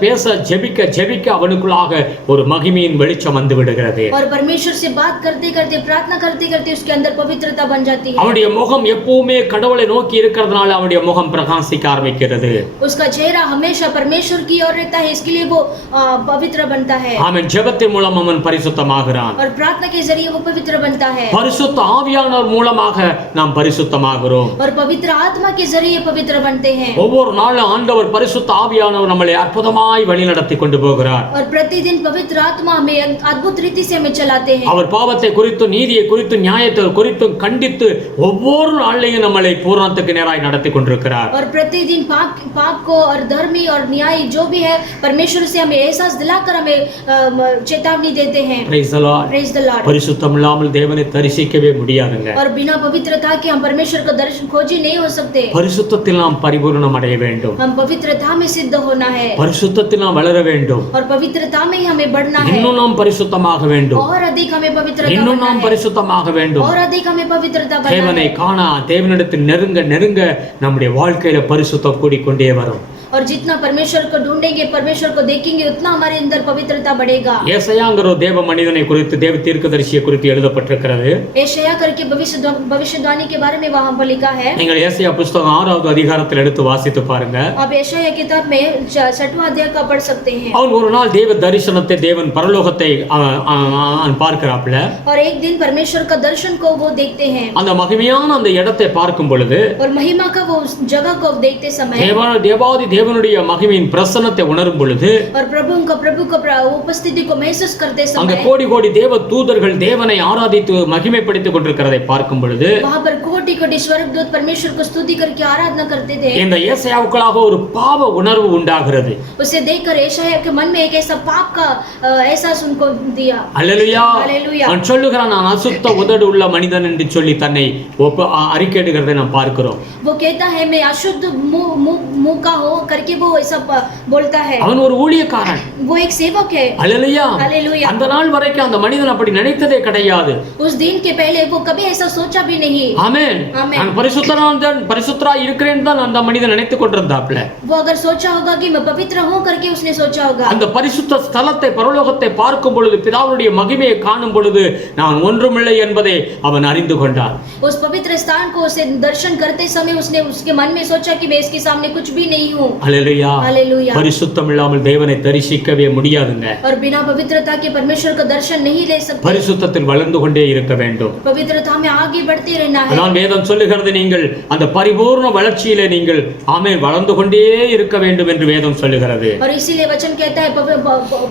பேச ஜெபிக்க அவனுக்குள்ளாக ஒரு மகிமையின் வெளிச்சம் வந்து விடுகிறது. और परमेश्वर से बात करते करते, प्रार्थना करते करते उसके अंदर पवित्रता बन जाती है. அவனுடைய முகம் எப்பவுமே கடவுளை நோக்கி இருக்கிறதுனால அவனுடைய முகம் பிரகாசிக்க ஆரம்பிக்கிறது. उसका चेहरा हमेशा परमेश्वर की ओर रहता है, इसके लिए वो पवित्र बनता है. ஆமென். ஜெபத்தின் மூலம் அவன் பரிசுத்தமாகிறான். और प्रार्थना के जरिए वो पवित्र बनता है. பரிசுத்த ஆவியானவர் மூலமாக நாம் பரிசுத்தமாகிறோம். और पवित्र आत्मा के जरिए पवित्र बनते हैं. ஒவ்வொரு நாளும் ஆண்டவர் பரிசுத்த ஆவியானவர் நம்மளை அற்புதமாய் வழிநடத்தி கொண்டு போகிறார். और प्रतिदिन पवित्र आत्मा हमें अद्भुत रीति से हमें चलाते हैं. அவர் பாவத்தை குறித்து, நீதியை குறித்து, நியாயத்தை குறித்து கண்டித்து ஒவ்வொரு நாளையும் நம்மளை பூரணத்துக்கு நேராய் நடத்தி கொண்டிருக்கிறார். और प्रतिदिन पाप को और धर्मी और न्याय जो भी है परमेश्वर से हमें एहसास दिलाकर हमें चेतावनी देते हैं. Praise the Lord. Praise the Lord. பரிசுத்தம் இல்லாமல் தேவனை தரிசிக்கவே முடியாதுங்க. और बिना पवित्रता के हम परमेश्वर को दर्शन खोजी नहीं हो सकते. பரிசுத்தத்தில் நாம் பரிபூரணம் அடைய வேண்டும். हम पवित्रता में सिद्ध होना है. பரிசுத்தத்தில் நாம் வளர வேண்டும். और पवित्रता में ही हमें बढ़ना है. இன்னும் நாம் பரிசுத்தமாக வேண்டும். और अधिक हमें पवित्रता இன்னும் बनना நாம் है. பரிசுத்தமாக வேண்டும். और अधिक हमें पवित्रता बनना தேவனை है. காண, தேவனிடத்தில் நெருங்க நம்முடைய வாழ்க்கையில பரிசுத்தம் கூடிக்கொண்டே வரும். और जितना परमेश्वर को ढूंढेंगे, परमेश्वर को देखेंगे, उतना हमारे अंदर पवित्रता बढ़ेगा. ஏசாயாங்கிற ஒரு தேவ மனிதனை குறித்து, தேவ தீர்க்கதரிசியை குறித்து எழுதப்பட்டிருக்கிறது. ஏசாயா करके भविष्यवाणी के बारे में वहां पर लिखा है. நீங்கள் ஏசாயா புத்தகம் 6வது அதிகாரத்தில் எடுத்து வாசித்து பாருங்க. आप ஏசாயா किताब में 6वां अध्याय का पढ़ सकते हैं. அவன் ஒரு நாள் தேவ தரிசனத்தை, தேவன் பரலோகத்தை பார்க்கிறாப்ல. और एक दिन परमेश्वर का दर्शन को वो देखते हैं. அந்த மகிமையான அந்த இடத்தை பார்க்கும் பொழுது, और महिमा का वो जगह को देखते समय, தேவாதி தேவனுடைய மகிமையின் பிரசன்னத்தை உணரும் பொழுது, और प्रभु का उपस्थिति को महसूस करते அங்க समय, கோடி தேவ தூதர்கள் தேவனை ஆராதித்து மகிமைப்படுத்திக் கொண்டிருக்கிறதை பார்க்கும் பொழுது, वहां पर कोटि कोटि स्वर्गदूत परमेश्वर को स्तुति करके आराधना करते थे। இந்த ஏசாயாவுக்குள்ளாக ஒரு பாவ உணர்வு உண்டாகிறது. उसे देखकर यशायाह के मन में एक ऐसा पाप का एहसास उनको दिया। அல்லேலூயா. हालेलुया। அவன் சொல்லுகிறான், நான் அசுத்த உதடு உள்ள மனிதன் என்று சொல்லி தன்னை அறிக்கையிடுகிறதை நாம் பார்க்கிறோம். वो कहता है मैं अशुद्ध मुंह का हो करके वो ऐसा बोलता है। அவன் ஒரு ஊழியக்காரன். वो एक सेवक है। அல்லேலூயா. हालेलुया। அந்த நாள் வரைக்கும் அந்த மனிதன் அப்படி நினைத்ததே கிடையாது. उस दिन के पहले वो कभी ऐसा सोचा भी नहीं। ஆமென். நான் பரிசுத்தராய் இருக்கிறேன் தான் அந்த மனிதன் நினைத்துக் கொண்டிருந்தாப்ல. वो अगर सोचा होगा कि मैं पवित्र हूं करके उसने सोचा होगा। அந்த பரிசுத்த ஸ்தலத்தை பரலோகத்தை பார்க்கும் பொழுது பிதாவுடைய மகிமையை காணும் பொழுது நான் ஒன்றுமில்லை என்பதை அவன் அறிந்து கொண்டான். उस पवित्र स्थान को उसे दर्शन करते समय उसने उसके मन में सोचा कि मैं इसके सामने कुछ भी नहीं हूं। हालेलुया। हालेलुया। பரிசுத்தம் இல்லாமல் தேவனை தரிசிக்கவே முடியாதுங்க. और बिना पवित्रता के परमेश्वर का दर्शन नहीं ले सकते। பரிசுத்தத்தில் வளர்ந்து கொண்டே இருக்க வேண்டும். पवित्रता में आगे बढ़ते रहना है। அதான் வேதம் சொல்லுகிறது, நீங்கள் அந்த பரிபூர்ண வளர்ச்சியிலே நீங்கள் ஆமென் வளர்ந்து கொண்டே இருக்க வேண்டும் என்று வேதம் சொல்லுகிறது. और इसीलिए वचन कहता है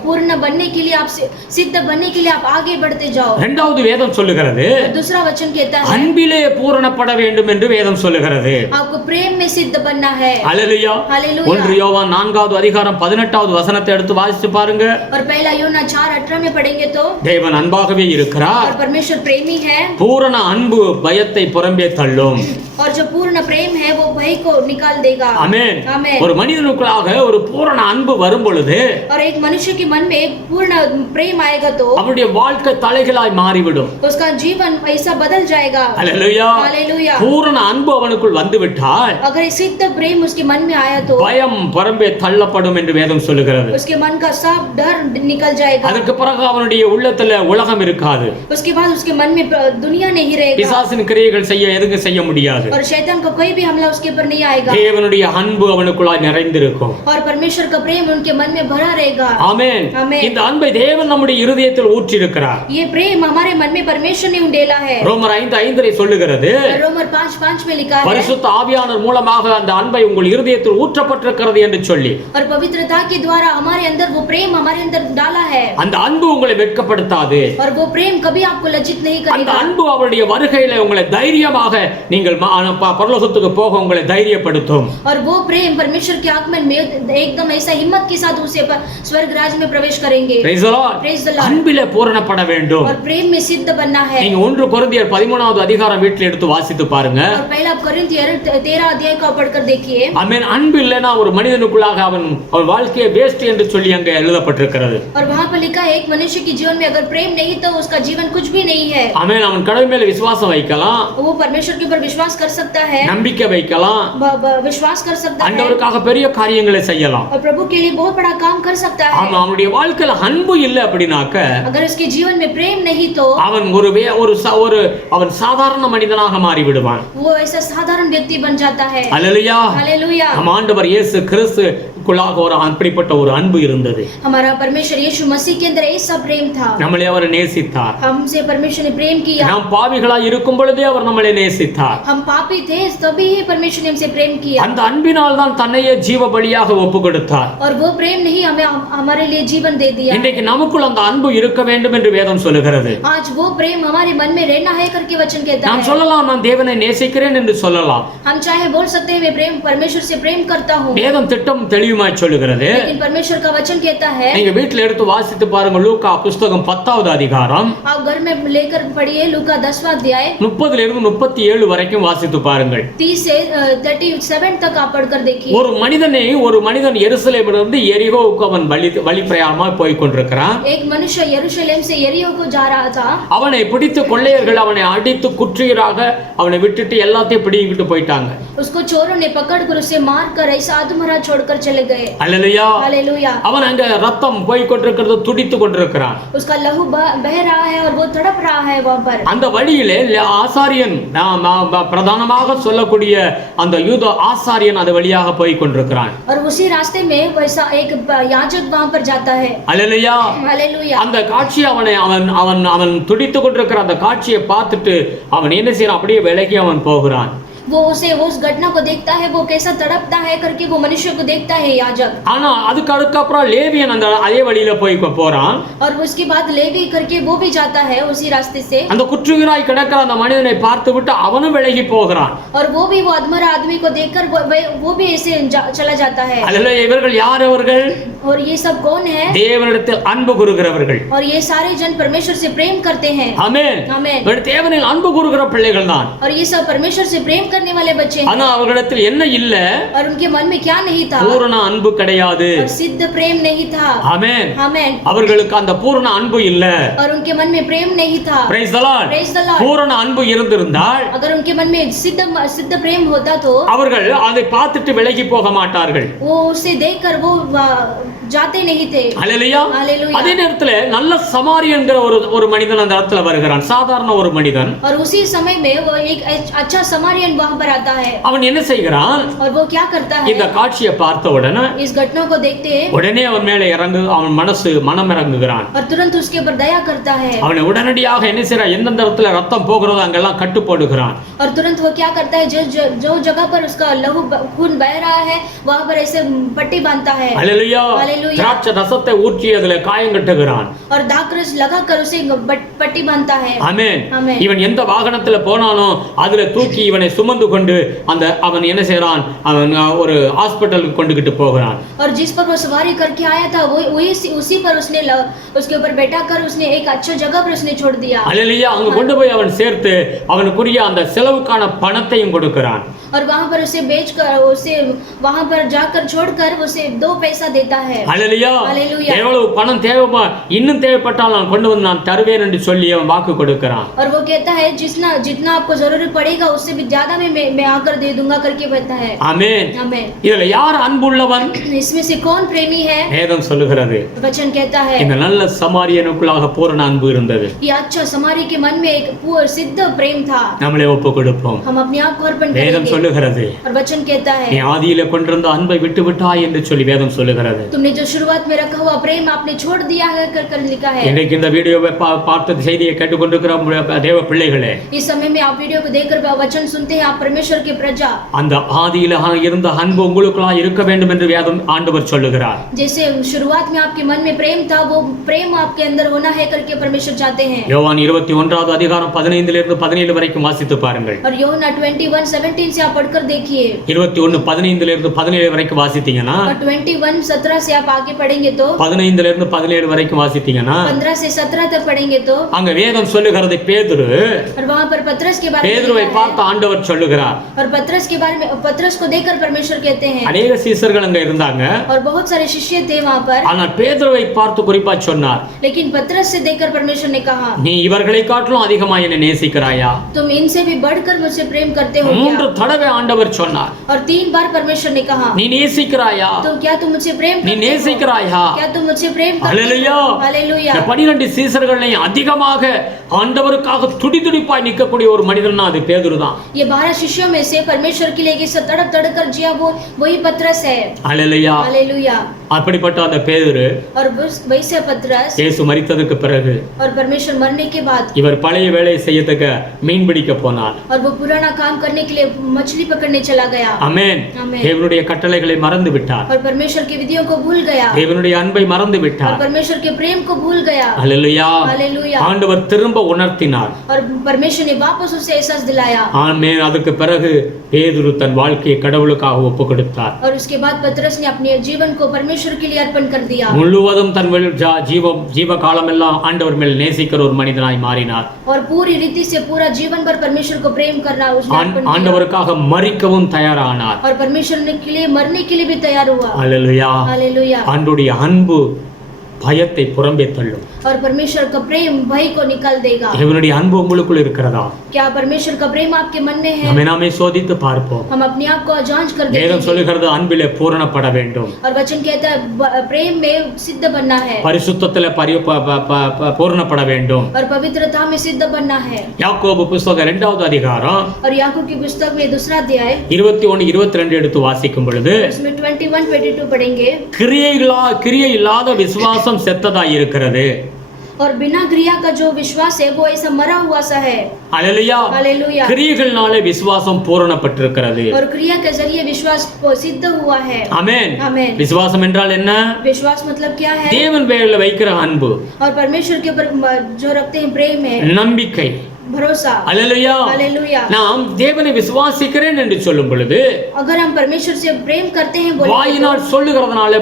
पूर्ण बनने के लिए आप सिद्ध बनने के लिए आप आगे बढ़ते जाओ। இரண்டாவது வேதம் சொல்லுகிறது, दूसरा वचन कहता है அன்பிலே பூரணப்பட வேண்டும் என்று வேதம் சொல்லுகிறது. आपको प्रेम में सिद्ध बनना है। हालेलुया। हालेलुया। 1 யோவான் 4வது அதிகாரம் 18வது வசனத்தை எடுத்து வாசித்து பாருங்க. और पहला यूहन्ना 4:18 में पढ़ेंगे तो தேவன் அன்பாகவே இருக்கிறார். और परमेश्वर प्रेमी है। பூரண அன்பு பயத்தை புறம்பே தள்ளும். और जो पूर्ण प्रेम है वो भय को निकाल देगा। ஆமென். आमेन। ஒரு மனிதனுக்குள்ளாக ஒரு பூரண அன்பு வரும் பொழுது और एक मनुष्य के मन में एक पूर्ण प्रेम आएगा तो அவருடைய வாழ்க்கை தலைகளாய் மாறிவிடும். उसका जीवन ऐसा बदल जाएगा। हालेलुया। हालेलुया। பூரண அன்பு அவனுக்குள் வந்துவிட்டால் अगर सिद्ध प्रेम उसके मन में आया तो பயம் புறம்பே தள்ளப்படும் என்று வேதம் சொல்லுகிறது. उसके मन का सब डर निकल जाएगा। அதற்கு பிறகு அவனுடைய உள்ளத்துல உலகம் இருக்காது. उसके बाद उसके मन में दुनिया नहीं रहेगा। பிசாசின் கிரியைகள் எதுவும் செய்ய முடியாது. और शैतान का कोई भी हमला उसके ऊपर नहीं आएगा। தேவனுடைய அன்பு அவனுக்குள்ளாய் நிறைந்திருக்கும். और परमेश्वर का प्रेम उनके मन में भरा रहेगा। ஆமென். आमेन। இந்த அன்பை தேவன் நம்முடைய இருதயத்தில் ஊற்றி இருக்கிறார். ये प्रेम हमारे मन में परमेश्वर ने उंडेला है। ரோமர் 5:5 சொல்லுகிறது, रोमर 5:5 में लिखा है பரிசுத்த ஆவியானவர் மூலமாக அந்த அன்பை உங்கள் இருதயத்தில் ஊற்றப்பட்டிருக்கிறது என்று சொல்லி. और पवित्रता के द्वारा हमारे अंदर वो प्रेम हमारे अंदर डाला है। அந்த அன்பு உங்களை வெட்கப்படுத்தாது. और वो प्रेम कभी आपको लज्जित नहीं அந்த करेगा। அன்பு அவருடைய வருகையில உங்களை தைரியமாக நீங்கள் பரலோகத்துக்கு போக உங்களை தைரியப்படுத்தும். और वो प्रेम परमेश्वर के आगमन में एकदम ऐसा हिम्मत के साथ उसे स्वर्ग राज्य में प्रवेश करेंगे। Praise the Lord. Praise the Lord। அன்பிலே பூரணப்பட வேண்டும். और प्रेम में सिद्ध बनना है। நீங்க 1 கொரிந்தியர் 13வது அதிகாரம் வீட்டில் எடுத்து வாசித்து பாருங்க. और पहला कोरिन्थियर 13 अध्याय को पढ़कर देखिए। ஆமென். அன்பு இல்லைனா ஒரு மனிதனுக்குள்ளாக அவன் வாழ்க்கையை வேஸ்ட் என்று சொல்லி அங்க எழுதப்பட்டிருக்கிறது. और वहां पर लिखा है एक मनुष्य के जीवन में अगर प्रेम नहीं तो उसका जीवन कुछ भी नहीं है। ஆமென். அவன் கடவுள் மேல விசுவாசம் வைக்கலாம், वो परमेश्वर के ऊपर विश्वास कर सकता है, நம்பிக்கை வைக்கலாம், विश्वास कर सकता है ஆண்டவருக்காக பெரிய காரியங்களை செய்யலாம். और प्रभु के लिए बहुत बड़ा काम कर सकता है। ஆமா, அவனுடைய வாழ்க்கையில அன்பு இல்ல அப்படினாக்க अगर उसके जीवन में प्रेम नहीं तो அவன் அவன் சாதாரண மனிதனாக மாறி விடுவான். वो ऐसा साधारण व्यक्ति बन जाता है। அல்லேலூயா. हालेलुया। நம் ஆண்டவர் இயேசு கிறிஸ்துக்குள்ளாக ஒரு அப்படிப்பட்ட ஒரு அன்பு இருந்தது. हमारा परमेश्वर यीशु मसीह के अंदर ऐसा प्रेम था। நம்மளை அவர் நேசித்தார். हमसे परमेश्वर ने प्रेम किया। நாம் பாவிகளாய் இருக்கும் பொழுதே அவர் நம்மளை நேசித்தார். हम पापी थे तभी ही परमेश्वर ने हमसे प्रेम किया। அந்த அன்பினால் தான் தன்னையே ஜீவ பலியாக ஒப்பு கொடுத்தார். और वो प्रेम नहीं हमें हमारे लिए जीवन दे दिया। இன்றைக்கு நமக்குள் அந்த அன்பு இருக்க வேண்டும் என்று வேதம் சொல்லுகிறது. आज वो प्रेम हमारे मन में रहना है करके वचन कहता நாம் है। சொல்லலாம், நான் தேவனை நேசிக்கிறேன் என்று சொல்லலாம். हम चाहे बोल सकते हैं मैं प्रेम परमेश्वर से प्रेम करता हूँ। வேதம் திட்டம் தெளிவாய் சொல்லுகிறது. लेकिन परमेश्वर का वचन कहता है, நீங்க வீட்டில் எடுத்து வாசித்து பாருங்க. லூக்கா புத்தகம் 10வது அதிகாரம் आप घर में लेकर पढ़िए लूका 10वां अध्याय 30 இருந்து 37 வரைக்கும் வாசித்து பாருங்கள். 30 से 37 तक आप पढ़कर देखिए। ஒரு மனிதன் எருசலேமிலிருந்து எரிகோவுக்கு அவன் வழி பிரயாணமாய் போய் கொண்டிருக்கிறான். एक मनुष्य यरूशलेम से यरीहो को जा रहा था। அவனை பிடித்து கொள்ளையர்கள் அவனை அடித்து குற்றீராக அவனை விட்டுட்டு எல்லாத்தையும் பிடிங்கிட்டு போயிட்டாங்க. उसको चोरों ने पकड़कर उसे मारकर ऐसा अधमरा छोड़कर चले गए। அல்லேலூயா. हालेलुया। அவன் அங்க ரத்தம் போய் கொண்டிருக்கிறது, துடித்து கொண்டிருக்கிறான். उसका लहू बह रहा है और वो तड़प रहा है वहां पर। அந்த வழியிலே ஆசாரியன் பிரதானமாக சொல்லக்கூடிய அந்த யூத ஆசாரியன் அது வழியாக போய் கொண்டிருக்கிறான். और उसी रास्ते में वैसा एक याजक वहां पर जाता है। அல்லேலூயா. हालेलुया। அந்த காட்சி அவன் துடித்து கொண்டிருக்கிற அந்த காட்சியை பார்த்துட்டு அவன் என்ன செய்யறான், அப்படியே விலகி அவன் போகிறான். वो उसे उस घटना को देखता है, वो कैसा तड़पता है करके वो मनुष्य को देखता है याजक। ஆனா அதுக்கப்புறம் லேவியன் அந்த அதே வழியில போய் போறான். और उसके बाद लेवी करके वो भी जाता है उसी रास्ते से। அந்த குற்றுயிராய் கிடக்கிற அந்த மனிதனை பார்த்துவிட்டு அவனும் விலகி போகிறான். और वो भी वो अधमरा आदमी को देखकर वो भी ऐसे चला जाता है। அல்லேலூயா. இவர்கள் யார் அவர்கள்? और ये सब कौन है? தேவனிடத்தில் அன்பு கூறுகிறவர்கள். और ये सारे जन परमेश्वर से प्रेम करते हैं। ஆமென். आमेन। இவர்கள் தேவனில் அன்பு கூறுகிற பிள்ளைகள் தான். और ये सब परमेश्वर से प्रेम करने वाले बच्चे हैं। ஆனா அவர்களிடத்தில் என்ன இல்ல? और उनके मन में क्या नहीं था? பூரண அன்பு கிடையாது. और सिद्ध प्रेम नहीं था। ஆமென். आमेन। அவர்களுக்கு அந்த பூரண அன்பு இல்ல. और उनके मन में प्रेम नहीं था। Praise the Lord. Praise the Lord। பூரண அன்பு இருந்திருந்தால் अगर उनके मन में सिद्ध प्रेम होता तो அவர்கள் அதை பார்த்துட்டு விலகி போக மாட்டார்கள். वो उसे देखकर वो जाते नहीं थे। ஹல்லேலூயா. हालेलुया। அதே நேரத்துல நல்ல சமாரியன்கிற ஒரு மனிதன் அந்த இடத்துல வருகிறான். சாதாரண ஒரு மனிதன். और उसी समय में वो एक अच्छा समारियन वहां पर आता है। அவன் என்ன செய்கிறான்? और वो क्या करता है? இந்த காட்சியை பார்த்த உடனே इस घटना को देखते हैं உடனே அவன் மேலே அவன் மனம் இறங்குகிறான். और तुरंत उसके ऊपर दया करता है। அவனை உடனடியாக என்ன செய்றான்? எந்தெந்த இடத்துல ரத்தம் போகிறதோ அங்கெல்லாம் கட்டு போடுகிறான். और तुरंत वो क्या करता है? जो जगह पर उसका लहू खून बह रहा है वहां पर ऐसे पट्टी बांधता है। ஹல்லேலூயா. हालेलुया। திராட்சை ரசத்தை ஊற்றி அதிலே காயம் கட்டுகிறான். और दाखरस लगाकर उसे पट्टी बांधता है। ஆமென். ஆமென்। இவன் எந்த வாகனத்துல போனானோ அதுல தூக்கி இவனை சுமந்து கொண்டு அவன் என்ன செய்றான்? அவன் ஒரு ஹாஸ்பிடலுக்கு கொண்டுகிட்டு போகிறான். और जिस पर वो सवारी करके आया था वो उसी पर उसके ऊपर बैठा कर उसने एक अच्छा जगह पर उसने छोड़ दिया। ஹல்லேலூயா. அங்க கொண்டு போய் அவன் சேர்த்து அவனுக்குரிய அந்த செலவுக்கான பணத்தையும் கொடுக்கிறான். और वहां पर उसे बेचकर उसे वहां पर जाकर छोड़कर उसे 2 पैसा देता है। ஹல்லேலூயா. हालेलुया। எவ்வளவு பணம் தேவைப்பா இன்னும் தேவைப்பட்டால் நான் கொண்டு வந்து நான் தருவேன் என்று சொல்லி அவன் வாக்கு கொடுக்கிறான். और वो कहता है जितना आपको जरूरत पड़ेगा उससे भी ज्यादा मैं आकर दे दूंगा करके कहता है। ஆமென். आमेन। இதுல யார் அன்புள்ளவன்? इसमें से कौन प्रेमी है? வேதம் சொல்லுகிறது वचन कहता है இந்த நல்ல சமாரியனுக்குள்ளாக பூரண அன்பு இருந்தது. ये अच्छा समारी के मन में एक सिद्ध प्रेम था। நம்மளே ஒப்பு கொடுப்போம். हम अपने आप को अर्पण வேதம் करेंगे। சொல்லுகிறது और वचन कहता நீ है ஆதியில கொண்டிருந்த அன்பை விட்டு விட்டாய் என்று சொல்லி வேதம் சொல்லுகிறது. तुमने जो शुरुआत में रखा हुआ प्रेम आपने छोड़ दिया है कर लिखा है। இன்றைக்கு இந்த வீடியோவை பார்த்த செய்தியை கேட்டுக்கொண்டிருக்கிற தேவ பிள்ளைகளே, इस समय में आप वीडियो को देखकर वचन सुनते हैं आप परमेश्वर के प्रजा। அந்த ஆதியில இருந்த அன்பு உங்களுக்குள்ளாக இருக்க வேண்டும் என்று வேதம் ஆண்டவர் சொல்லுகிறார். जैसे शुरुआत में आपके मन में प्रेम था वो प्रेम आपके अंदर होना है करके परमेश्वर चाहते हैं। யோவான் 21வது அதிகாரம் 15 இருந்து 17 வரைக்கும் வாசித்து பாருங்கள். और யோहन्ना 21:17 से आप पढ़कर देखिए। 21:15 இருந்து 17 வரைக்கும் வாசித்தீங்கன்னா और 21:17 से आप आगे पढ़ेंगे तो 15 இருந்து 17 வரைக்கும் வாசித்தீங்கன்னா 15 से 17 तक पढ़ेंगे तो அங்க வேதம் சொல்லுகிறது பேதுரு और वहां पर पतरस के बारे में பேதுருவை लिखा பார்த்து है। ஆண்டவர் சொல்லுகிறார். और पतरस के बारे में पतरस को देखकर परमेश्वर कहते हैं अनेक சீஷர்கள் அங்க இருந்தாங்க. और बहुत सारे शिष्य थे वहां पर। ஆனால் பேதுருவை பார்த்து குறிப்பா சொன்னார், लेकिन पतरस से देखकर परमेश्वर ने कहा நீ இவர்களை காட்டிலும் அதிகமாக என்னை நேசிக்கிறாயா? तुम इनसे भी बढ़कर मुझसे प्रेम करते हो 3 क्या? தடவை ஆண்டவர் சொன்னார், और 3 बार परमेश्वर ने कहा நீ நேசிக்கிறாயா? तो क्या तुम मुझसे प्रेम நீ करते हो? நேசிக்கிறாயா? क्या तुम मुझसे प्रेम करते ஹல்லேலூயா. हो? हालेलुया। இந்த 12 சீஷர்களை அதிகமாக ஆண்டவருக்காக துடிதுடிப்பாய் நிற்கக்கூடிய ஒரு மனிதனா அது பேதுரு தான். ये 12 शिष्यों में से परमेश्वर के लिए किस तड़प तड़प कर जिया वही पतरस है। ஹல்லேலூயா. हालेलुया। அப்படிப்பட்ட அந்த பேதுரு और वैसे पतरस இயேசு மரித்ததற்கு பிறகு और परमेश्वर मरने के बाद இவர் பழைய வேலையை செய்யத்தக்க மீன் பிடிக்க போனார். और वो पुराना काम करने के लिए मछली पकड़ने चला गया। ஆமென். ஆமென்। தேவனுடைய கட்டளைகளை மறந்து விட்டார். और परमेश्वर की विधियों को भूल गया। தேவனுடைய அன்பை மறந்து और விட்டார். परमेश्वर के प्रेम को भूल गया। ஹல்லேலூயா. हालेलुया। ஆண்டவர் திரும்ப உணர்த்தினார். और परमेश्वर ने वापस उसे एहसास दिलाया। ஆமென். அதுக்கு பிறகு பேதுரு தன் வாழ்க்கையை கடவுளுக்காக ஒப்பு கொடுத்தார். और उसके बाद पतरस ने अपने जीवन को परमेश्वर के लिए अर्पण कर दिया। முழுவதும் தன் ஜீவ காலமெல்லாம் ஆண்டவர் மேல் நேசிக்கிற ஒரு மனிதனாய் மாறினார். और पूरी रीति से पूरा जीवन भर परमेश्वर को प्रेम करना उसने अर्पण किया। ஆண்டவருக்காக மரிக்கவும் தயாரானார். और परमेश्वर के लिए मरने के लिए भी तैयार हुआ। ஹல்லேலூயா. हालेलुया। ஆண்டவருடைய அன்பு பயத்தை புறம்பே தள்ளும். और परमेश्वर का प्रेम भय को निकाल देगा। தேவனுடைய அன்பு உங்களுக்குள் இருக்கிறதா? क्या परमेश्वर का प्रेम आपके मन में है? நாமே சோதித்து பார்ப்போம். हम अपने आप को जांच कर வேதம் देखेंगे। சொல்லுகிறது அன்பிலே பூரணப்பட வேண்டும். और वचन कहता है प्रेम में सिद्ध बनना है। பரிசுத்தத்திலே பூரணப்பட வேண்டும். और पवित्रता में सिद्ध बनना है। யாக்கோபு புத்தகம் 2வது அதிகாரம் और याकूब की पुस्तक में 2 अध्याय 21 22 எடுத்து வாசிக்கும் பொழுது उसमें 21-22 पढ़ेंगे। கிரியை இல்லாத விசுவாசம் செத்ததாய் இருக்கிறது. और बिना क्रिया का जो विश्वास है वो ऐसा मरा हुआ सा है। அல்லேலூயா. हालेलुया। கிரியைகள்னாலே விசுவாசம் பூரணப்பட்டிருக்கிறது. और क्रिया के जरिए विश्वास सिद्ध हुआ है। ஆமென். आमेन। விசுவாசம் என்றால் என்ன? विश्वास मतलब क्या है? தேவன் பேரில் வைக்கிற அன்பு, और परमेश्वर के ऊपर जो रखते हैं प्रेम है, நம்பிக்கை. भरोसा। அல்லேலூயா. हालेलुया। நாம் தேவனை விசுவாசிக்கிறேன் என்று சொல்லும் பொழுது अगर हम परमेश्वर से प्रेम करते हैं बोले வாயினால் சொல்லுகிறதுனால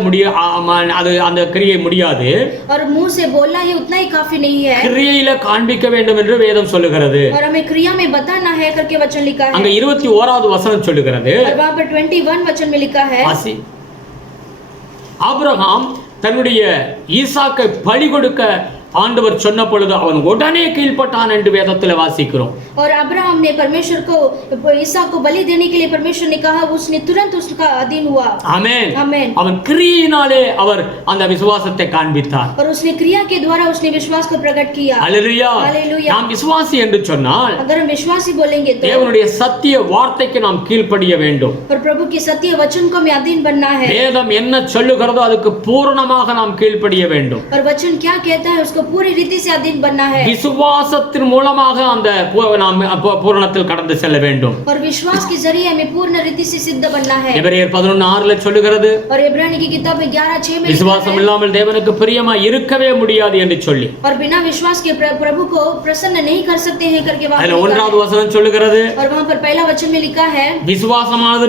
அது அந்த கிரியை முடியாது. और मुंह से बोलना ही उतना ही काफी नहीं है, கிரியையில காண்பிக்க வேண்டும் என்று வேதம் சொல்லுகிறது. और हमें क्रिया में बताना है करके वचन लिखा है। அங்க 21வது வசனம் சொல்லுகிறது. और वहां पर 21 वचन में लिखा है, ஆபிரகாம் தன்னுடைய ஈசாக்கை பலி கொடுக்க ஆண்டவர் சொன்ன பொழுது அவன் உடனே கீழ்ப்பட்டான் என்று வேதத்தில் வாசிக்கிறோம். और अब्राहम ने परमेश्वर को ईसा को बलि देने के लिए परमेश्वर ने कहा, उसने तुरंत उसका अधीन हुआ। ஆமென். आमेन। அவன் கிரியையினாலே அவர் அந்த விசுவாசத்தை காண்பித்தார். और उसने क्रिया के द्वारा उसने विश्वास को प्रकट किया। அல்லேலூயா. हालेलुया। நாம் விசுவாசி என்று சொன்னால் अगर हम विश्वासी बोलेंगे तो தேவனுடைய சத்திய வார்த்தைக்கு நாம் கீழ்ப்படிய வேண்டும். और प्रभु के सत्य वचन को हमें अधीन बनना है। வேதம் என்ன சொல்லுகிறதோ அதுக்கு பூரணமாக நாம் கீழ்ப்படிய வேண்டும். और वचन क्या कहता है उसको पूरी रीति से अधीन बनना है। விசுவாசத்தின் மூலமாக அந்த நாம் பூரணத்தில் கடந்து செல்ல வேண்டும். और विश्वास के जरिए हमें पूर्ण रीति से सिद्ध बनना है। எபிரேயர் 11:6 சொல்லுகிறது, और इब्रानी की किताब में 11:6 में விசுவாசம் இல்லாமல் தேவனுக்கு பிரியமா இருக்கவே முடியாது என்று சொல்லி, और बिना विश्वास के प्रभु को प्रसन्न नहीं कर सकते हैं करके वहां அதுல 1வது வசனம் சொல்லுகிறது, और वहां पर पहला वचन में लिखा है, விசுவாசமானது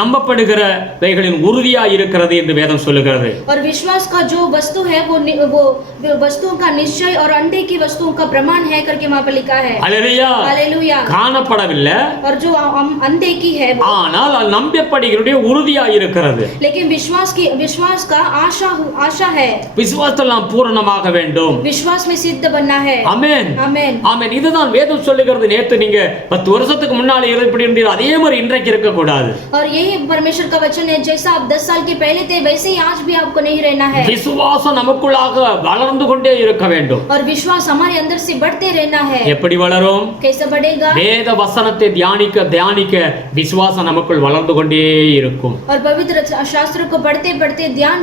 நம்பப்படுகிறவைகளின் உறுதியா இருக்கிறது என்று வேதம் சொல்லுகிறது. और विश्वास का जो वस्तु है वो वस्तुओं का निश्चय और अंडे की वस्तुओं का प्रमाण है करके वहां पर लिखा है। हालेलुया. हालेलुया। காணப்படவில்லை, और जो अंधे की है ஆனால் அது நம்பப்படுகிறதுடைய உறுதியா இருக்கிறது. लेकिन विश्वास का आशा है। விசுவாசத்தில் நாம் பூரணமாக வேண்டும். विश्वास में सिद्ध बनना है। ஆமென். आमेन। ஆமென். இதுதான் வேதம் சொல்லுகிறது. நேத்து நீங்க 10 வருஷத்துக்கு முன்னால எப்படி இருந்தீங்க அதே மாதிரி இன்றைக்கு இருக்க கூடாது. और यही परमेश्वर का वचन है, जैसा आप 10 साल के पहले थे वैसे ही आज भी आपको नहीं रहना है। விசுவாசம் நமக்குள்ளாக வளர்ந்து கொண்டே இருக்க வேண்டும். और विश्वास हमारे अंदर से बढ़ते रहना है। எப்படி வளரும்? कैसे बढ़ेगा? வேத வசனத்தை தியானிக்க விசுவாசம் நமக்குள் வளர்ந்து கொண்டே இருக்கும். और पवित्र शास्त्र को पढ़ते पढ़ते ध्यान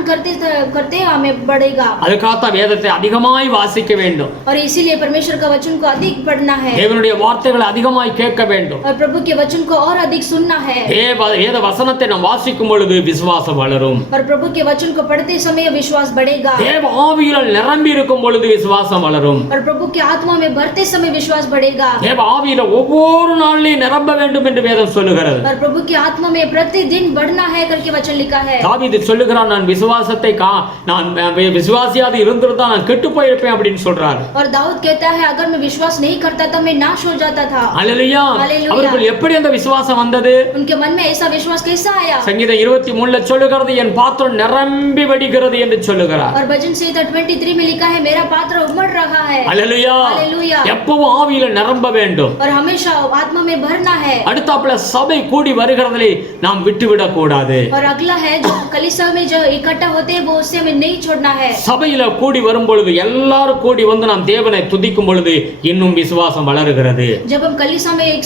करते हमें बढ़ेगा। அதுக்காக வேதத்தை அதிகமாய் வாசிக்க வேண்டும். और इसीलिए परमेश्वर का वचन को अधिक पढ़ना है। தேவனுடைய வார்த்தைகளை அதிகமாய் கேட்க வேண்டும். और प्रभु के वचन को और अधिक सुनना है। வேத வசனத்தை நாம் வாசிக்கும் பொழுது விசுவாசம் வளரும். और प्रभु के वचन को पढ़ते समय विश्वास बढ़ेगा। தேவ ஆவியால் நிரம்பி இருக்கும் பொழுது விசுவாசம் வளரும். और प्रभु के आत्मा में भरते समय विश्वास बढ़ेगा। தேவ ஆவியில ஒவ்வொரு நாளிலும் நிரம்ப வேண்டும் என்று வேதம் சொல்லுகிறது. और प्रभु के आत्मा में प्रतिदिन बढ़ना है करके वचन लिखा है। தாவீது சொல்லுகிறான், நான் விசுவாசியாக இருந்திருந்தா நான் கெட்டு போயிருப்பேன் அப்படின்னு சொல்றார். और दाऊद कहता है, अगर मैं विश्वास नहीं करता था मैं नाश हो जाता था। அல்லேலூயா. அவர்கள் எப்படி அந்த விசுவாசம் வந்தது? उनके मन में ऐसा विश्वास कैसा आया? சங்கீதம் 23 சொல்லுகிறது, என் பாத்திரம் நிரம்பி வடிகிறது என்று சொல்லுகிறார். और भजन संहिता 23 में लिखा है, मेरा पात्र उमड़ रहा है। அல்லேலூயா. हालेलुया। எப்பவும் ஆவியில நிரம்ப வேண்டும். और हमेशा आत्मा में भरना है। அடுத்தாப்புல சபை கூடி வருகிறதை நாம் விட்டுவிடக் கூடாது. और अगला है जो कलीसिया में जो इकट्ठा होते हैं वो उससे हमें नहीं छोड़ना है। சபையில கூடி வரும் பொழுது எல்லாரும் கூடி வந்து நாம் தேவனை துதிக்கும் பொழுது இன்னும் விசுவாசம் வளருகிறது. जब हम कलीसिया में एक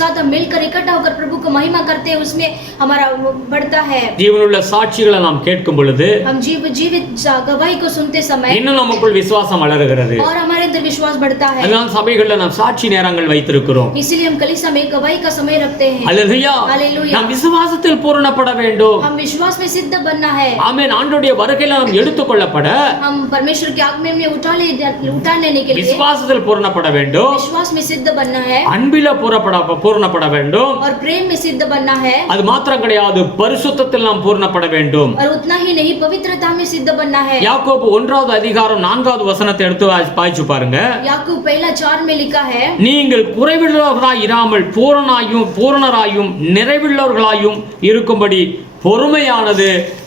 साथ हम मिलकर इकट्ठा होकर प्रभु को महिमा करते हैं उसमें हमारा बढ़ता है। ஜீவனுள்ள சாட்சிகளை நாம் கேட்கும் பொழுது हम जीवित गवाही को सुनते समय இன்னும் நமக்குள் விசுவாசம் வளருகிறது. और हमारे अंदर विश्वास बढ़ता है। அதனால சபைகள்ல நாம் சாட்சி நேரங்கள் வைத்திருக்கிறோம். इसीलिए हम कलीसिया में गवाही का समय रखते हैं। அல்லேலூயா. हालेलुया। நாம் விசுவாசத்தில் பூரணப்பட வேண்டும். हम विश्वास में सिद्ध बनना है। ஆமென். ஆண்டவருடைய வருகையில நாம் எடுத்துக்கொள்ளப்பட हम परमेश्वर के आगमन में उठा लेने के लिए விசுவாசத்தில் பூரணப்பட வேண்டும். विश्वास में सिद्ध बनना है। அன்பில பூரணப்பட வேண்டும். और प्रेम में सिद्ध बनना है। அது மாத்திரம் கிடையாது, பரிசுத்தத்தில் நாம் பூரணப்பட வேண்டும். और उतना ही नहीं पवित्रता में सिद्ध बनना है। யாக்கோபு 1வது அதிகாரம் 4வது வசனத்தை எடுத்து வாசிச்சு பாருங்க. याकूब 1:4 में लिखा है, நீங்கள் குறைவுள்ளவர்களாய் இராமல் பூரணராயும் நிறைவுள்ளவர்களாயும் இருக்கும்படி பொறுமையானது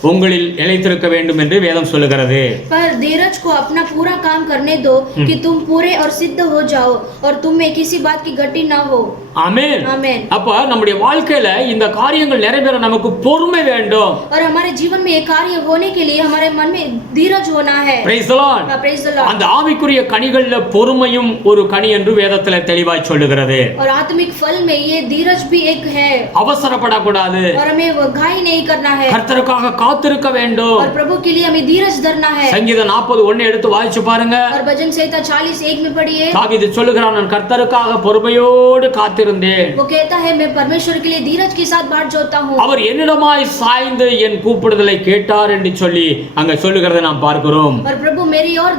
உங்களில் நிலைத்திருக்க வேண்டும் என்று வேதம் சொல்லுகிறது. पर धीरज को अपना पूरा काम करने दो कि तुम पूरे और सिद्ध हो जाओ और तुम में किसी बात की गति ना हो। ஆமென். आमेन। அப்ப நம்முடைய வாழ்க்கையில இந்த காரியங்கள் நிறைவேற நமக்கு பொறுமை வேண்டும். और हमारे जीवन में ये कार्य होने के लिए हमारे मन में धीरज होना है। Praise the Lord. Praise the Lord। அந்த ஆவிக்குரிய கனிகள்ல பொறுமையும் ஒரு கனி என்று வேதத்துல தெளிவாய் சொல்லுகிறது. और आत्मिक फल में ये धीरज भी एक है। அவசரப்படக்கூடாது. और हमें घाई नहीं नहीं करना है கர்த்தருக்காக காத்திருக்க வேண்டும். और प्रभु के लिए हमें धीरज धरना है। சங்கீதம் 40:1 எடுத்து வாசிச்சு பாருங்க. और भजन संहिता 40:1 में पढ़िए। தாவீது சொல்லுகிறான், நான் கர்த்தருக்காக பொறுமையோடு காத்திருந்தேன். वो कहता है मैं परमेश्वर के लिए धीरज के साथ बाट जोता हूँ। அவர் என்னிடமாய் சாய்ந்து என் கூப்பிடுதலை கேட்டார் என்று சொல்லி அங்க சொல்லுகிறதை நாம் பார்க்கிறோம். और प्रभु मेरी ओर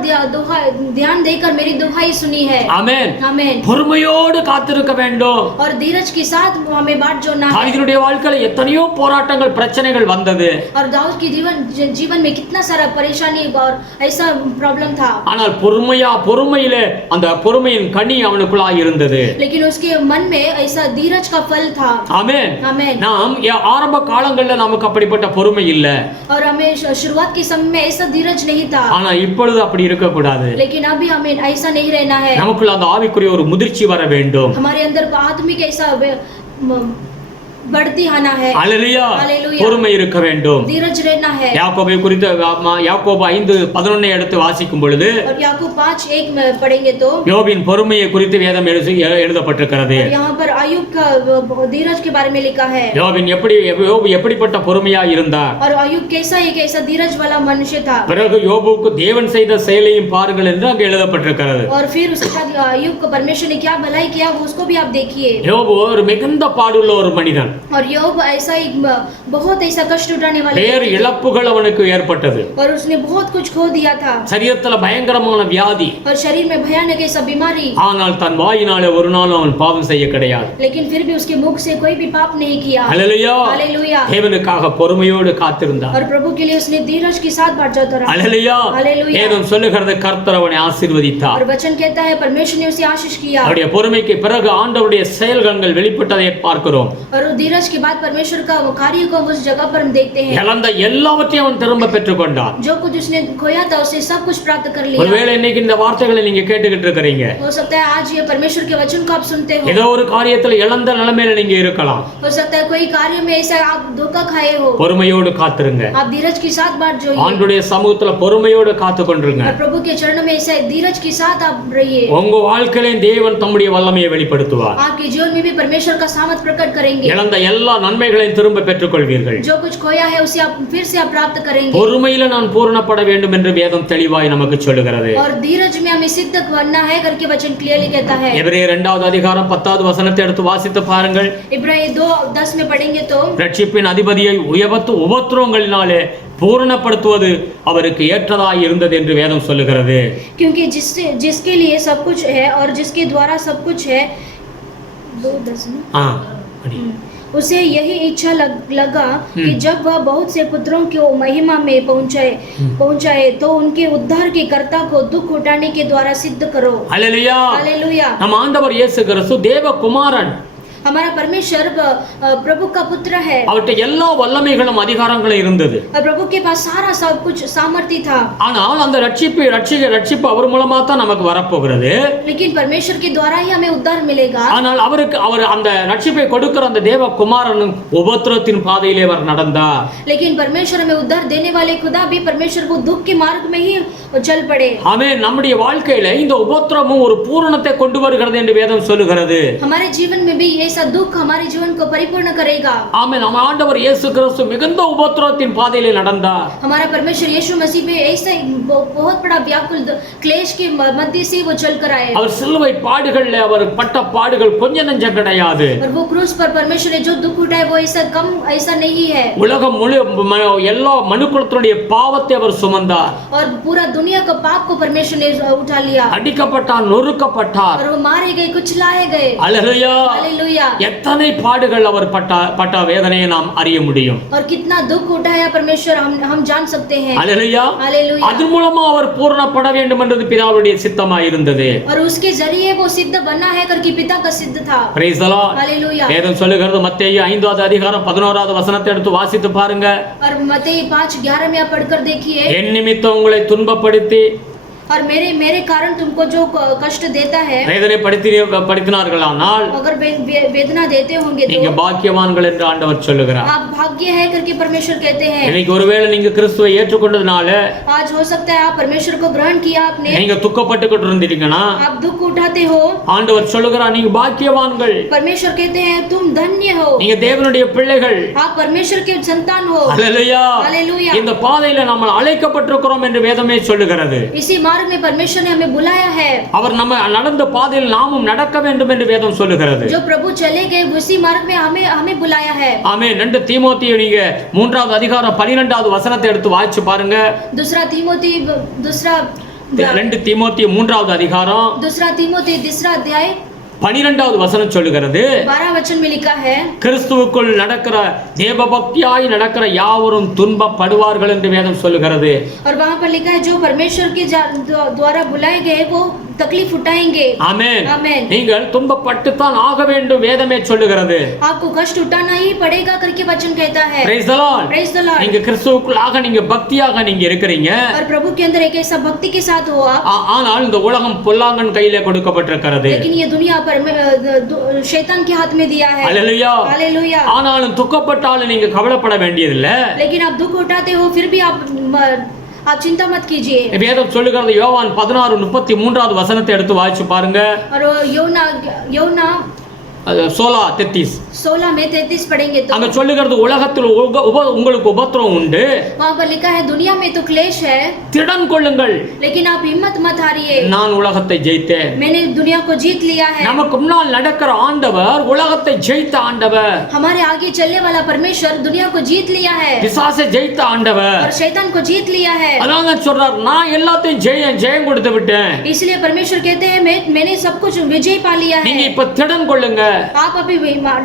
ध्यान देकर मेरी दुहाई सुनी है। ஆமென். आमेन। பொறுமையோடு காத்திருக்க வேண்டும். और धीरज के साथ हमें बाट जोड़ना है। தாவீதுடைய வாழ்க்கையில எத்தனையோ போராட்டங்கள் பிரச்சனைகள் வந்தது. और दाऊद के जीवन में कितना सारा परेशानी और ऐसा प्रॉब्लम था। ஆனால் பொறுமையிலே அந்த பொறுமையின் கனி அவனுக்குள்ளாய் இருந்தது. लेकिन उसके मन में ऐसा धीरज का फल था। ஆமென். आमेन। நாம் ஆரம்ப காலங்களில் நமக்கு அப்படிப்பட்ட பொறுமை இல்ல. और हमें शुरुआत के समय में ऐसा धीरज नहीं था। ஆனா இப்பொழுது அப்படி இருக்க கூடாது. लेकिन अभी हमें ऐसा नहीं रहना है। நமக்குள்ள அந்த ஆவிக்குரிய ஒரு முதிர்ச்சி வர வேண்டும். हमारे अंदर आत्मिक ऐसा बढ़ती आना है। हालेलुया। हालेलुया। பொறுமை இருக்க வேண்டும். धीरज रहना है। யாக்கோபை குறித்து யாக்கோபு 5:11 எடுத்து வாசிக்கும் பொழுது और याकूब 5:1 में पढ़ेंगे तो யோபின் பொறுமையை குறித்து வேதம் எழுதப்பட்டிருக்கிறது. और यहाँ पर अय्यूब का धीरज के बारे में लिखा है। யோபு எப்படிப்பட்ட பொறுமையா இருந்தார்? और अय्यूब कैसा एक ऐसा धीरज वाला मनुष्य था। பிறகு யோபுவுக்கு தேவன் செய்த செயலையும் பாருங்கள் என்று அங்கே எழுதப்பட்டிருக்கிறது. और फिर उसके बाद अय्यूब को परमेश्वर ने क्या भलाई किया वो उसको भी आप देखिए। யோபு ஒரு மிகுந்த பாடுள்ள ஒரு மனிதன். और யோब ऐसा एक बहुत ऐसा कष्ट उठाने वाला வேறு இழப்புகள் அவனுக்கு ஏற்பட்டது. और उसने बहुत कुछ खो दिया था। சரீரத்துல பயங்கரமான வியாதி. और शरीर में भयानक ऐसा बीमारी। ஆனால் தன் வாயினாலே ஒரு நாளும் அவன் பாவம் செய்ய கிடையாது. लेकिन फिर भी उसके मुख से कोई भी पाप नहीं किया। हालेलुया। हालेलुया। தேவனுக்காக பொறுமையோடு காத்திருந்தார். और प्रभु के लिए उसने धीरज के साथ बाट जोता रहा। हालेलुया। हालेलुया। வேதம் சொல்லுகிறது கர்த்தர் அவனை ஆசீர்வதித்தார். और वचन कहता है परमेश्वर ने उसे आशीष किया। அவருடைய பொறுமைக்கு பிறகு ஆண்டவருடைய செயல்கள் வெளிப்பட்டதை பார்க்கிறோம். और धीरज के बाद परमेश्वर का कार्य को उस जगह पर हम देखते हैं। இழந்த எல்லாவற்றையும் அவன் திரும்ப பெற்றுக்கொண்டான். जो कुछ उसने खोया था उसे सब कुछ प्राप्त कर लिया। ஒருவேளை இன்னைக்கு இந்த வார்த்தைகளை நீங்க கேட்டுக்கிட்டு இருக்கீங்க. हो सकता है आज ये परमेश्वर के वचन को आप सुनते हो। ஏதோ ஒரு காரியத்துல இழந்த நிலைமையில நீங்க இருக்கலாம். हो सकता है कोई कार्य में ऐसा आप धोखा खाए हो। பொறுமையோடு காத்திருங்க. आप धीरज के साथ बाट जोइए। ஆண்டவருடைய சமூகத்துல பொறுமையோடு காத்துக்கொண்டிருங்க. और प्रभु के चरणों में ऐसा धीरज के साथ आप रहिए। உங்க வாழ்க்கையில தேவன் தம்முடைய வல்லமையை வெளிப்படுத்துவார். आपके जीवन में भी परमेश्वर का सामर्थ प्रकट करेंगे। இழந்த எல்லா நன்மைகளையும் திரும்ப பெற்றுக்கொள்வீர்கள். जो कुछ खोया है उसे आप फिर से आप प्राप्त करेंगे। பொறுமையில நான் பூரணப்பட வேண்டும் என்று வேதம் தெளிவாய் நமக்கு சொல்லுகிறது. और धीरज में हमें सिद्ध बनना है करके वचन क्लियरली कहता है। எபிரேயர் 2வது அதிகாரம் 10வது வசனத்தை எடுத்து வாசித்து பாருங்கள். इब्रानी 2:10 में पढ़ेंगे तो ரட்சிப்பின் அதிபதியை உபத்திரவங்களினாலே பூரணப்படுத்துவது அவருக்கு ஏற்றதாய் இருந்தது என்று வேதம் சொல்லுகிறது. क्योंकि जिसके लिए सब कुछ है और जिसके द्वारा सब कुछ है 2:10 उसे यही इच्छा लगा कि जब वह बहुत से पुत्रों को महिमा में पहुंचाए तो उनके उद्धार के कर्ता को दुख उठाने के द्वारा सिद्ध करो। हालेलुया। हालेलुया। நம்ம ஆண்டவர் இயேசு கிறிஸ்து தேவகுமாரன். हमारा परमेश्वर प्रभु का पुत्र है। அவர்ட்ட எல்லா வல்லமைகளும் அதிகாரங்களும் இருந்தது. और प्रभु के पास सारा सब कुछ सामर्थ्य था। ஆனால் அந்த ரட்சிப்பு அவர் மூலமா தான் நமக்கு வரப்போகிறது. लेकिन परमेश्वर के द्वारा ही हमें उद्धार मिलेगा। ஆனால் அவர் அந்த ரட்சிப்பை கொடுக்கிற அந்த தேவகுமாரனும் உபத்திரத்தின் பாதையிலே அவர் நடந்தார். लेकिन परमेश्वर हमें उद्धार देने वाले खुदा भी परमेश्वर को दुख के मार्ग में ही चल पड़े। ஆமென். நம்முடைய வாழ்க்கையில இந்த உபத்திரமும் ஒரு பூரணத்தை கொண்டு வருகிறது என்று வேதம் சொல்லுகிறது. हमारे जीवन में भी ऐसा दुख हमारे जीवन को परिपूर्ण करेगा। ஆமென். நம்ம ஆண்டவர் இயேசு கிறிஸ்து மிகுந்த உபத்திரத்தின் பாதையிலே நடந்தார். हमारा परमेश्वर यीशु मसीह में ऐसा बहुत बड़ा व्याकुल क्लेश के मध्य से वो चल कर आए। அவர் சிலுவை பாடுகள்ல அவர் பட்ட பாடுகள் கொஞ்ச நெஞ்சம் கிடையாது. और वो क्रूस पर परमेश्वर ने जो दुख उठाए वो ऐसा नहीं है। உலகம் முழு எல்லா மனுக்குலத்தினுடைய பாவத்தை அவர் சுமந்தார். और पूरा दुनिया का पाप को परमेश्वर ने उठा लिया। அடிக்கப்பட்டார், நொறுக்கப்பட்டார். और वो मारे गए, कुचलाए गए। हालेलुया। हालेलुया। எத்தனை பாடுகள் அவர் பட்ட வேதனையை நாம் அறிய முடியும். और कितना दुख उठाया परमेश्वर हम जान सकते हैं। हालेलुया। हालेलुया। அதன் மூலமா அவர் பூரணப்பட வேண்டும் என்றது பிதாவுடைய சித்தமாய் இருந்தது. और उसके जरिए वो सिद्ध बना है करके पिता का सिद्ध था। Praise the Lord. हालेलुया। வேதம் சொல்லுகிறது மத்தேயு 5வது அதிகாரம் 11வது வசனத்தை எடுத்து வாசித்து பாருங்க. और मत्ती 5:11 में आप पढ़कर देखिए। என் நிமித்தம் உங்களை துன்பப்படுத்தி और मेरे कारण तुमको जो कष्ट देता है, வேதனை படுத்தினார்களானால் अगर वेदना देते होंगे நீங்க तो பாக்கியவான்கள் என்று ஆண்டவர் சொல்லுகிறார். आप भाग्य है करके परमेश्वर कहते हैं। இன்னைக்கு ஒருவேளை நீங்க கிறிஸ்துவை ஏற்றுக்கொண்டதனால आज हो सकता है आप परमेश्वर को ग्रहण किया आपने, நீங்க துக்கப்பட்டுக்கிட்டு இருந்தீங்கன்னா आप दुख उठाते हो, ஆண்டவர் சொல்லுகிறார் நீங்க பாக்கியவான்கள், परमेश्वर कहते हैं तुम धन्य हो, நீங்க தேவனுடைய பிள்ளைகள், आप परमेश्वर के संतान हो। அல்லேலூயா. हालेलुया। இந்த பாதையில நம்ம அழைக்கப்பட்டிருக்கிறோம் என்று வேதமே சொல்லுகிறது. इसी मार्ग में परमेश्वर ने हमें बुलाया है। அவர் நம்ம நடந்த பாதையில் நாமும் நடக்க வேண்டும் என்று வேதம் சொல்லுகிறது. जो प्रभु चले गए उसी मार्ग में हमें बुलाया है। ஆமென். 2 தீமோத்தேயு நீங்க 3வது அதிகாரம் 12வது வசனத்தை எடுத்து வாசிச்சு பாருங்க. 2 तीमोथी 2 தீமோத்தேயு 3வது அதிகாரம் 2 तीमोथी 3 अध्याय 12வது வசனம் சொல்லுகிறது, 12 वचन में लिखा है, கிறிஸ்துவுக்குள் நடக்கிற தேவபக்தியாய் நடக்கிற யாவரும் துன்பப்படுவார்கள் என்று வேதம் சொல்லுகிறது. और वहां पर लिखा है जो परमेश्वर के द्वारा बुलाए गए वो तकलीफ उठाएंगे। ஆமென். आमेन। நீங்கள் துன்பப்பட்டுத்தான் ஆக வேண்டும் வேதமே சொல்லுகிறது. आपको कष्ट उठाना ही पड़ेगा करके वचन कहता है। Praise the Lord. Praise the Lord। நீங்க கிறிஸ்துவுக்குள்ளாக நீங்க பக்தியாக நீங்க இருக்கிறீங்க. और प्रभु के अंदर एक ऐसा भक्ति के साथ हो आप। ஆனால் இந்த உலகம் பொல்லாங்கன் கையிலே கொடுக்கப்பட்டிருக்கிறது. लेकिन ये दुनिया पर शैतान के हाथ में दिया है। हालेलुया। हालेलुया। ஆனாலும் துக்கப்பட்டாலும் நீங்க கவலைப்பட வேண்டியதில்லை. लेकिन आप दुख उठाते हो फिर भी आप चिंता मत कीजिए। வேதம் சொல்லுகிறது, யோவான் 16:33வது வசனத்தை எடுத்து வாசிச்சு பாருங்க. और யோனா 16 में 33 पढ़ेंगे तो அங்க சொல்லுகிறது, உலகத்தில் உங்களுக்கு உபத்திரவம் உண்டு, वहां पर लिखा है दुनिया में तो क्लेश है, திடன் கொள்ளுங்கள், लेकिन आप हिम्मत मत हारिए, நான் உலகத்தை ஜெயித்தேன். मैंने दुनिया को जीत लिया है। நமக்கு முன்னால் நடக்கிற ஆண்டவர் உலகத்தை ஜெயித்த ஆண்டவர். हमारे आगे चलने वाला परमेश्वर दुनिया को जीत लिया है, பிசாசை ஜெயித்த ஆண்டவர். और शैतान को जीत लिया है। அதான் சொல்றார், நான் எல்லாத்தையும் ஜெயம் கொடுத்து விட்டேன். इसलिए परमेश्वर कहते हैं मैंने सब कुछ विजय पा लिया நீங்க है। இப்ப திடன் கொள்ளுங்க, आप अभी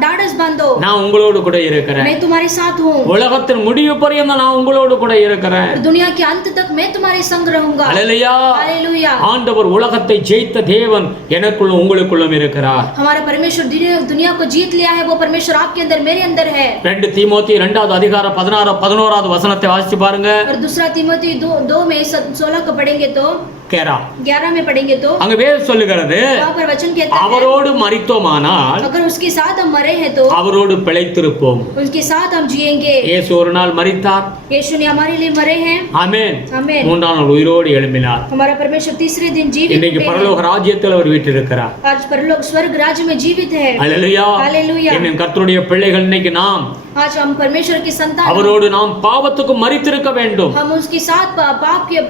ढाढ़स बांधो, நான் उंगलोடு கூட இருக்கிறேன். मैं तुम्हारे साथ हूँ, உலகத்தின் முடிவு பரியந்தம் நான் உங்களோடு கூட இருக்கிறேன். दुनिया के अंत तक मैं तुम्हारे संग रहूंगा। हालेलुया। हालेलुया। ஆண்டவர் உலகத்தை ஜெயித்த தேவன் எனக்குள்ள உங்களுக்குள்ளும் இருக்கிறார். हमारा परमेश्वर दुनिया को जीत लिया है, वो परमेश्वर आपके अंदर मेरे अंदर है। 2 தீமோத்தேயு 2வது அதிகாரம் 11வது வசனத்தை வாசிச்சு பாருங்க. और 2 तीमोथी 2 में 16 को पढ़ेंगे तो 11 में पढ़ेंगे तो அங்க வேதம் சொல்லுகிறது, वहां पर वचन कहता है அவரோடு மரித்தோமானால் अगर उसके साथ हम मरे हैं तो அவரோடு பிழைத்திருப்போம். उसके साथ हम जिएंगे। இயேசு ஒரு நாள் மரித்தார். यीशु ने हमारे लिए मरे हैं। ஆமென். आमेन। 3ஆம் நாள் உயிரோடு எழும்பினார். हमारा परमेश्वर तीसरे दिन जीवित இன்னைக்கு है। பரலோக ராஜ்யத்தில் அவர் வீற்றிருக்கிறார். आज परलोक स्वर्ग राज्य में जीवित है। ஹalleluya. हालेलुया। என்னும் கர்த்தருடைய பிள்ளைகள் இன்னைக்கு நாம் आज हम परमेश्वर के संतान, அவரோடு நாம் பாவத்துக்கு மரித்திருக்க வேண்டும். हम उसके साथ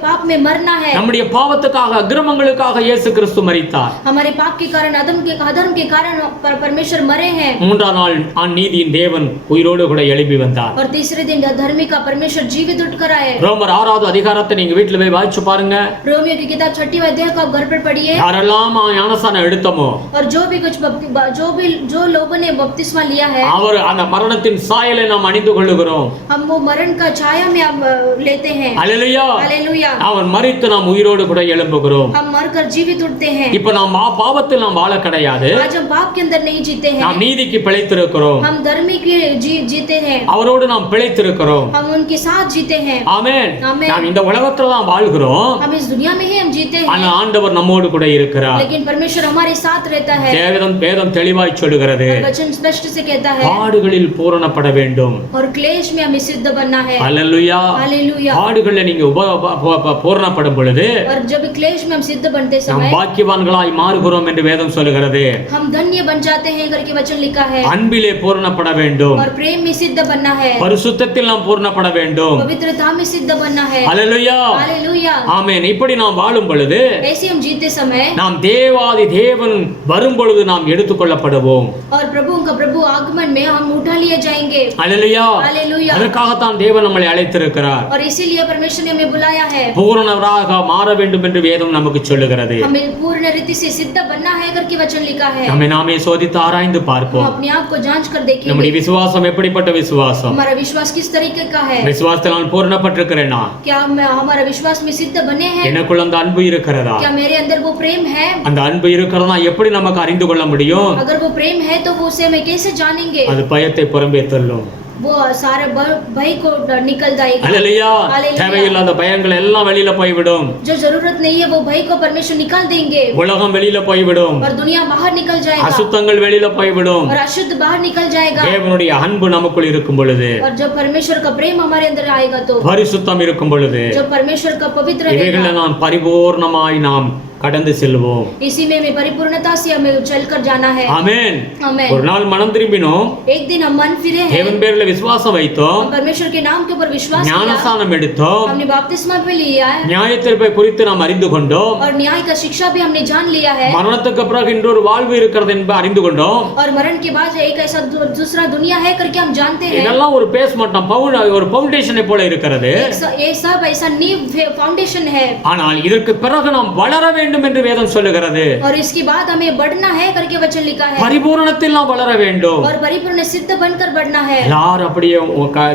पाप में मरना है। நம்முடைய பாவத்துக்காக அக்கிரமங்களுக்காக இயேசு கிறிஸ்து மரித்தார். हमारे पाप के कारण अधर्म के कारण परमेश्वर मरे हैं। 3ஆம் நாள் நீதியின் தேவன் உயிரோடு கூட எழுப்பி வந்தார். और तीसरे दिन धर्मी का परमेश्वर जीवित उठ कर आए। ரோமர் 6வது அதிகாரத்தை நீங்க வீட்ல போய் வாசிச்சு பாருங்க. रोमियो की किताब 6वां अध्याय को आप घर पर पढ़िए। யாரெல்லாம் ஞானஸ்நானம் எடுத்தோமோ, और जो लोगों ने बपतिस्मा लिया है, அவர் அந்த மரணத்தின் சாயலை நாம் அணிந்து கொள்ளுகிறோம். हम वो मरण का छाया में हम लेते हैं। ஹalleluya. हालेलुया। அவர் மரித்து நாம் உயிரோடு கூட எழும்புகிறோம். हम मरकर जीवित उठते हैं। இப்ப நாம் பாவத்தில் நாம் வாழ கிடையாது. आज हम पाप के अंदर नहीं जीते हैं, நாம் நீதிக்கு பிழைத்திருக்கிறோம். हम धर्मी के जीते हैं, அவரோடு நாம் பிழைத்திருக்கிறோம். हम उनके साथ जीते हैं। ஆமென். ஆமென்। நாம் இந்த உலகத்துல தான் வாழ்கிறோம், हम इस दुनिया में ही हम जीते ஆனா हैं, ஆண்டவர் நம்மோடு கூட இருக்கிறார். लेकिन परमेश्वर हमारे साथ रहता है। வேதம் தெளிவாய் சொல்லுகிறது, वचन स्पष्ट से कहता है பாடுகளில் பூரணப்பட வேண்டும். और क्लेश में हमें सिद्ध बनना है। ஹalleluya. हालेलुया। பாடுகளில் நீங்க பூரணப்படும் பொழுது और जब क्लेश में हम सिद्ध बनते நாம் समय பாக்கியவான்களாய் மாறுகிறோம் என்று வேதம் சொல்லுகிறது. हम धन्य बन जाते हैं करके वचन लिखा है। அன்பிலே பூரணப்பட வேண்டும், और प्रेम में सिद्ध बनना है, பரிசுத்தத்தில் நாம் பூரணப்பட வேண்டும். पवित्रता में सिद्ध बनना है। ஹalleluya. हालेलुया। ஆமென். இப்படி நாம் வாழும் பொழுது ऐसे हम जीते समय நாம் தேவாதி தேவன் வரும் பொழுது நாம் எடுத்துக்கொள்ளப்படுவோம். और प्रभु आगमन में हम उठा लिए जाएंगे। ஹalleluya. हालेलुया। அதற்காகத்தான் தேவன் நம்மை அழைத்திருக்கிறார். और इसीलिए परमेश्वर ने हमें बुलाया है, பூரணவராக மாற வேண்டும் என்று வேதம் நமக்கு சொல்லுகிறது. हमें पूर्ण रीति से सिद्ध बनना है करके वचन लिखा है। நம்மை நாமே சோதித்து ஆராய்ந்து हम பார்ப்போம். अपने आप को जांच कर देखेंगे, நம்முடைய விசுவாசம் எப்படிப்பட்ட விசுவாசம்? हमारा विश्वास किस तरीके का है। விசுவாசத்தில் நான் பூரணப்பட்டிருக்கிறேனா? क्या हमारा विश्वास में सिद्ध बने हैं? எனக்குள்ள அந்த அன்பு இருக்கிறதா? क्या मेरे अंदर वो प्रेम है? அந்த அன்பு இருக்கிறதா எப்படி நமக்கு அறிந்து கொள்ள முடியும்? अगर वो प्रेम है तो वो उसे हमें कैसे जानेंगे? அது பயத்தை புறம்பே தள்ளும். वो सारे भय को निकल जाएगा। அல்லேலூயா. हालेलुया। தேவையில்லாத பயங்கள் எல்லாம் வெளியில போய்விடும். जो जरूरत नहीं है वो भय को परमेश्वर निकाल देंगे உலகம் வெளியில போய்விடும். और दुनिया बाहर निकल जाएगा அசுத்தங்கள் வெளியில போய்விடும். और अशुद्ध बाहर निकल जाएगा। தேவனுடைய அன்பு நமக்குள் இருக்கும் பொழுது, और जब परमेश्वर का प्रेम हमारे अंदर आएगा तो பரிசுத்தம் இருக்கும் பொழுது, जब परमेश्वर का पवित्र இவைகளை रहेगा நாம் பரிபூர்ணமாய் நாம் கடந்து செல்வோம். इसी में हमें परिपूर्णता से हमें चलकर जाना है। ஆமென். आमेन। ஒரு நாள் மனம் திரும்பினோம், एक दिन हम मन फिरे हैं, தேவன் பேர்ல விசுவாசம் வைத்தோம், हम परमेश्वर के नाम के ऊपर विश्वास किया, ஞானஸ்நானம் எடுத்தோம், हमने बपतिस्मा भी लिया है நியாயத்தீர்ப்பை குறித்து நாம் அறிந்து கொண்டோம், और न्याय का शिक्षा भी हमने जान लिया है மரணத்துக்கு பிறகு இன்னொரு வாழ்வு இருக்கிறது என்பதை அறிந்து கொண்டோம். और मरण के बाद एक ऐसा दूसरा दुनिया है करके हम जानते हैं। இதெல்லாம் ஒரு பேஸ் மட்டம் ஒரு ஃபவுண்டேஷனை போல இருக்கிறது. ये सब ऐसा नींव फाउंडेशन है ஆனால் இதற்கு பிறகு நாம் வளர வேண்டும் என்று வேதம் சொல்லுகிறது. और इसके बाद हमें बढ़ना है करके वचन लिखा है பரிபூரணத்தில் நாம் வளர வேண்டும். और परिपूर्ण सिद्ध बनकर बढ़ना है। எல்லாரும் அப்படியே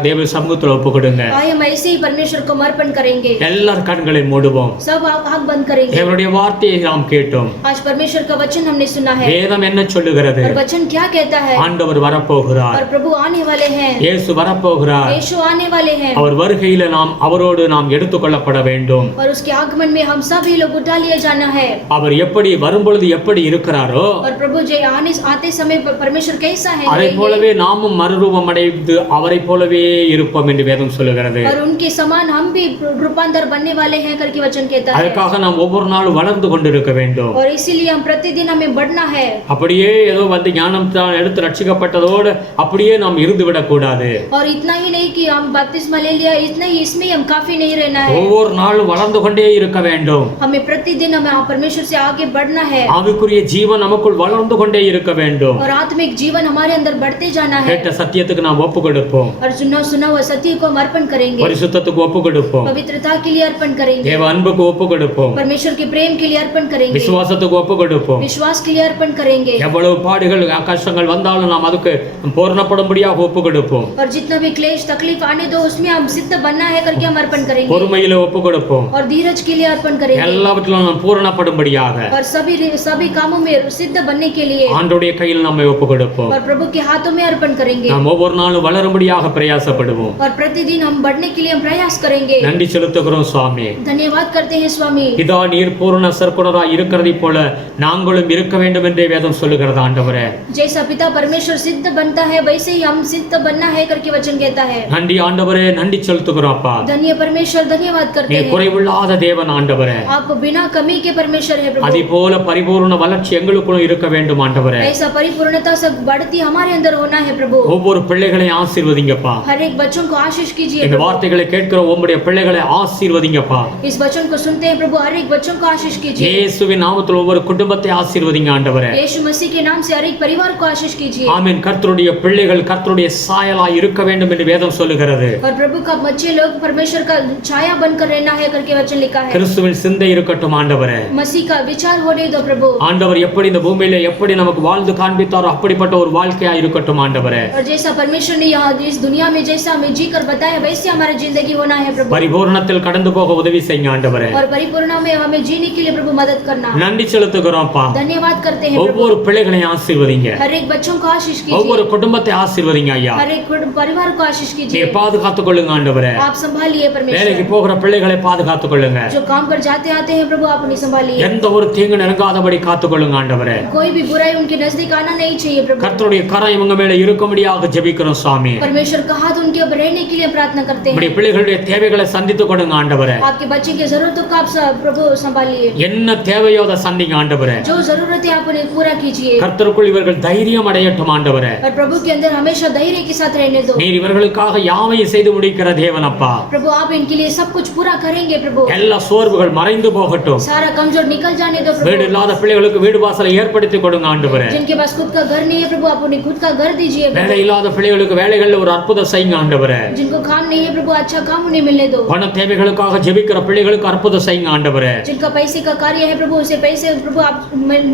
தேவ சமூகத்துல ஒப்பு கொடுங்க. आइए हम ऐसे ही परमेश्वर को अर्पण करेंगे। எல்லார் கண்களை மூடுவோம். सब आंख बंद करेंगे। தேவனுடைய வார்த்தையை நாம் கேட்டோம். आज परमेश्वर का वचन हमने सुना है வேதம் என்ன சொல்லுகிறது? और वचन क्या कहता है? ஆண்டவர் வரப்போகிறார். और प्रभु आने वाले हैं, இயேசு வரப்போகிறார். यीशु आने वाले हैं அவர் வருகையில நாம் அவரோடு நாம் எடுத்துக்கொள்ளப்பட வேண்டும். और उसके आगमन में हम सभी लोग उठा लिए जाना है। அவர் எப்படி வரும்பொழுது எப்படி இருக்கிறாரோ और प्रभु जी आते समय परमेश्वर कैसा है அதை போலவே நாமும் மறுரூபம் அடைந்து அவரை போலவே இருப்போம் என்று வேதம் சொல்லுகிறது. और उनके समान हम भी रूपांतर बनने वाले हैं करके वचन कहता है। அதற்காக நாம் ஒவ்வொரு நாளும் வளர்ந்து கொண்டிருக்க வேண்டும். और इसीलिए हम प्रतिदिन हमें बढ़ना है। அப்படியே ஏதோ வந்து ஞானம் தான் எடுத்து ரட்சிக்கப்பட்டதோடு அப்படியே நாம் இருந்து விடக்கூடாது. और इतना ही नहीं कि हम बपतिस्मा ले लिया इतना ही इसमें हम काफी नहीं रहना है। ஒவ்வொரு நாளும் வளர்ந்து கொண்டே இருக்க வேண்டும். हमें प्रतिदिन हमें परमेश्वर से आगे बढ़ना है ஆவிக்குரிய ஜீவன் நமக்குள் வளர்ந்து கொண்டே இருக்க வேண்டும். और आत्मिक जीवन हमारे अंदर बढ़ते जाना है। கேட்ட சத்தியத்துக்கு நாம் ஒப்பு கொடுப்போம். और सुना हुआ सत्य को हम अर्पण करेंगे, பரிசுத்தத்துக்கு ஒப்பு கொடுப்போம். पवित्रता के लिए अर्पण करेंगे, தேவ அன்புக்கு ஒப்பு கொடுப்போம். परमेश्वर के प्रेम के लिए अर्पण करेंगे, விசுவாசத்துக்கு ஒப்பு கொடுப்போம். विश्वास के लिए अर्पण करेंगे। எவ்வளவு பாடுகள் கஷ்டங்கள் வந்தாலும் நாம் அதுக்கு பூரணப்படும்படியாக ஒப்பு கொடுப்போம். और जितना भी क्लेश तकलीफ आने दो उसमें हम सिद्ध बनना है करके हम अर्पण करेंगे, பொறுமையில ஒப்பு கொடுப்போம். और धीरज के लिए अर्पण करेंगे, எல்லாவற்றிலும் நாம் பூரணப்படும்படியாக और सभी कामों में सिद्ध बनने के लिए ஆண்டவருடைய கையில் நம்மை ஒப்பு கொடுப்போம். और प्रभु के हाथों में अर्पण करेंगे, நாம் ஒவ்வொரு நாளும் வளரும்படியாக பிரயாசப்படுவோம். और प्रतिदिन हम बढ़ने के लिए हम प्रयास करेंगे। நன்றி செலுத்துகிறோம் சுவாமி. धन्यवाद करते हैं स्वामी। இதா நீர் பூரண சற்குணராய் இருக்கிறதை போல நாங்களும் இருக்க வேண்டும் என்றே வேதம் சொல்லுகிறது ஆண்டவரே. जैसा पिता परमेश्वर सिद्ध बनता है वैसे ही हम सिद्ध बनना है करके वचन कहता है। நன்றி ஆண்டவரே, நன்றி செலுத்துகிறோம் அப்பா. धन्य परमेश्वर धन्यवाद करते நீர் हैं। குறைவில்லாத தேவன் ஆண்டவரே. आप बिना कमी के परमेश्वर है அதே प्रभु। போல பரிபூர்ண வளர்ச்சி எங்களுக்குள்ளும் இருக்க வேண்டும் ஆண்டவரே. ऐसा परिपूर्णता सब बढ़ती हमारे अंदर होना है प्रभु। ஒவ்வொரு பிள்ளைகளையும் ஆசீர்வதிங்கப்பா. हर एक बच्चों को आशीष कीजिए இந்த प्रभु। வார்த்தைகளை கேட்கிற உம்முடைய பிள்ளைகளை ஆசீர்வதிங்கப்பா. इस वचन को सुनते हैं प्रभु, हर एक बच्चों को आशीष कीजिए। இயேசுவின் நாமத்தில் ஒவ்வொரு குடும்பத்தை ஆசீர்வதிங்க ஆண்டவரே. यीशु मसीह के नाम से हर एक परिवार को आशीष कीजिए। ஆமென். கர்த்தருடைய பிள்ளைகள் கர்த்தருடைய சாயலாய் இருக்க வேண்டும் என்று வேதம் சொல்லுகிறது. और प्रभु का बच्चे लोग परमेश्वर का छाया बनकर रहना है करके वचन लिखा है। கிறிஸ்துவின் சிந்தை இருக்கட்டும் ஆண்டவரே. मसीह का विचार होने दो प्रभु। ஆண்டவர் எப்படி இந்த பூமியில எப்படி நமக்கு வாழ்ந்து காண்பித்தாரோ அப்படிப்பட்ட ஒரு வாழ்க்கையா இருக்கட்டும் ஆண்டவரே. और जैसा परमेश्वर ने यहाँ इस दुनिया में जैसा हमें जी कर बताया वैसे हमारी जिंदगी होना है प्रभु। பரிபூரணத்தில் கடந்து போக உதவி செய்யுங்க ஆண்டவரே. और परिपूर्ण में हमें जीने के लिए प्रभु मदद करना। நன்றி செலுத்துகிறோம்ப்பா. धन्यवाद करते हैं प्रभु। ஒவ்வொரு பிள்ளைகளையும் ஆசீர்வதிங்க. हर एक बच्चों को आशीष ஒவ்வொரு कीजिए, குடும்பத்தை ஆசீர்வதிங்க ஐயா. हर एक परिवार को आशीष कीजिए। நீர் பாதுகாத்துக் கொள்ளுங்க ஆண்டவரே. आप संभालिए வேலைக்கு परमेश्वर। போகிற பிள்ளைகளை பாதுகாத்துக் கொள்ளுங்க. जो काम पर जाते आते हैं प्रभु आप उन्हें संभालिए। எந்த ஒரு தீங்கு நெருங்காதபடி காத்துக் கொள்ளுங்க ஆண்டவரே. कोई भी बुराई उनके नजदीक आना नहीं चाहिए प्रभु। கர்த்தருடைய கரம் இவங்க மேல இருக்கும்படியாக ஜெபிக்கிறோம் சுவாமி. परमेश्वर का हाथ उनके ऊपर रहने के लिए प्रार्थना करते हैं। நம்முடைய பிள்ளைகளுடைய தேவைகளை சந்தித்துக் கொடுங்க ஆண்டவரே. आपके बच्चे की जरूरतों को आप प्रभु संभालिए। என்ன தேவையோ அதை சந்திங்க ஆண்டவரே. जो जरूरत है आप उन्हें पूरा कीजिए। கர்த்தருக்குள் இவர்கள் தைரியம் அடையட்டும் ஆண்டவரே. और प्रभु के अंदर हमेशा धैर्य के साथ रहने दो। நீர் இவர்களுக்காக யாவையும் செய்து முடிக்கிற தேவன் அப்பா. प्रभु आप इनके लिए सब कुछ पूरा करेंगे प्रभु। எல்லா சோர்வுகள் மறைந்து போகட்டும். सारा कमजोर निकल जाने दो வீடு प्रभु। இல்லாத பிள்ளைகளுக்கு வீடு வாசலை ஏற்படுத்தி கொடுங்க ஆண்டவரே. जिनके पास खुद का घर नहीं है प्रभु आप उन्हें खुद का घर दीजिए प्रभु। வேலை இல்லாத பிள்ளைகளுக்கு வேலைகள்ல ஒரு அற்புதம் செய்யுங்க ஆண்டவரே. जिनको काम नहीं है प्रभु अच्छा काम उन्हें मिलने दो। பண தேவைகளுக்காக ஜெபிக்கிற பிள்ளைகளுக்கு அற்புதம் செய்யுங்க ஆண்டவரே. जिनका पैसे का कार्य है प्रभु उसे पैसे प्रभु आप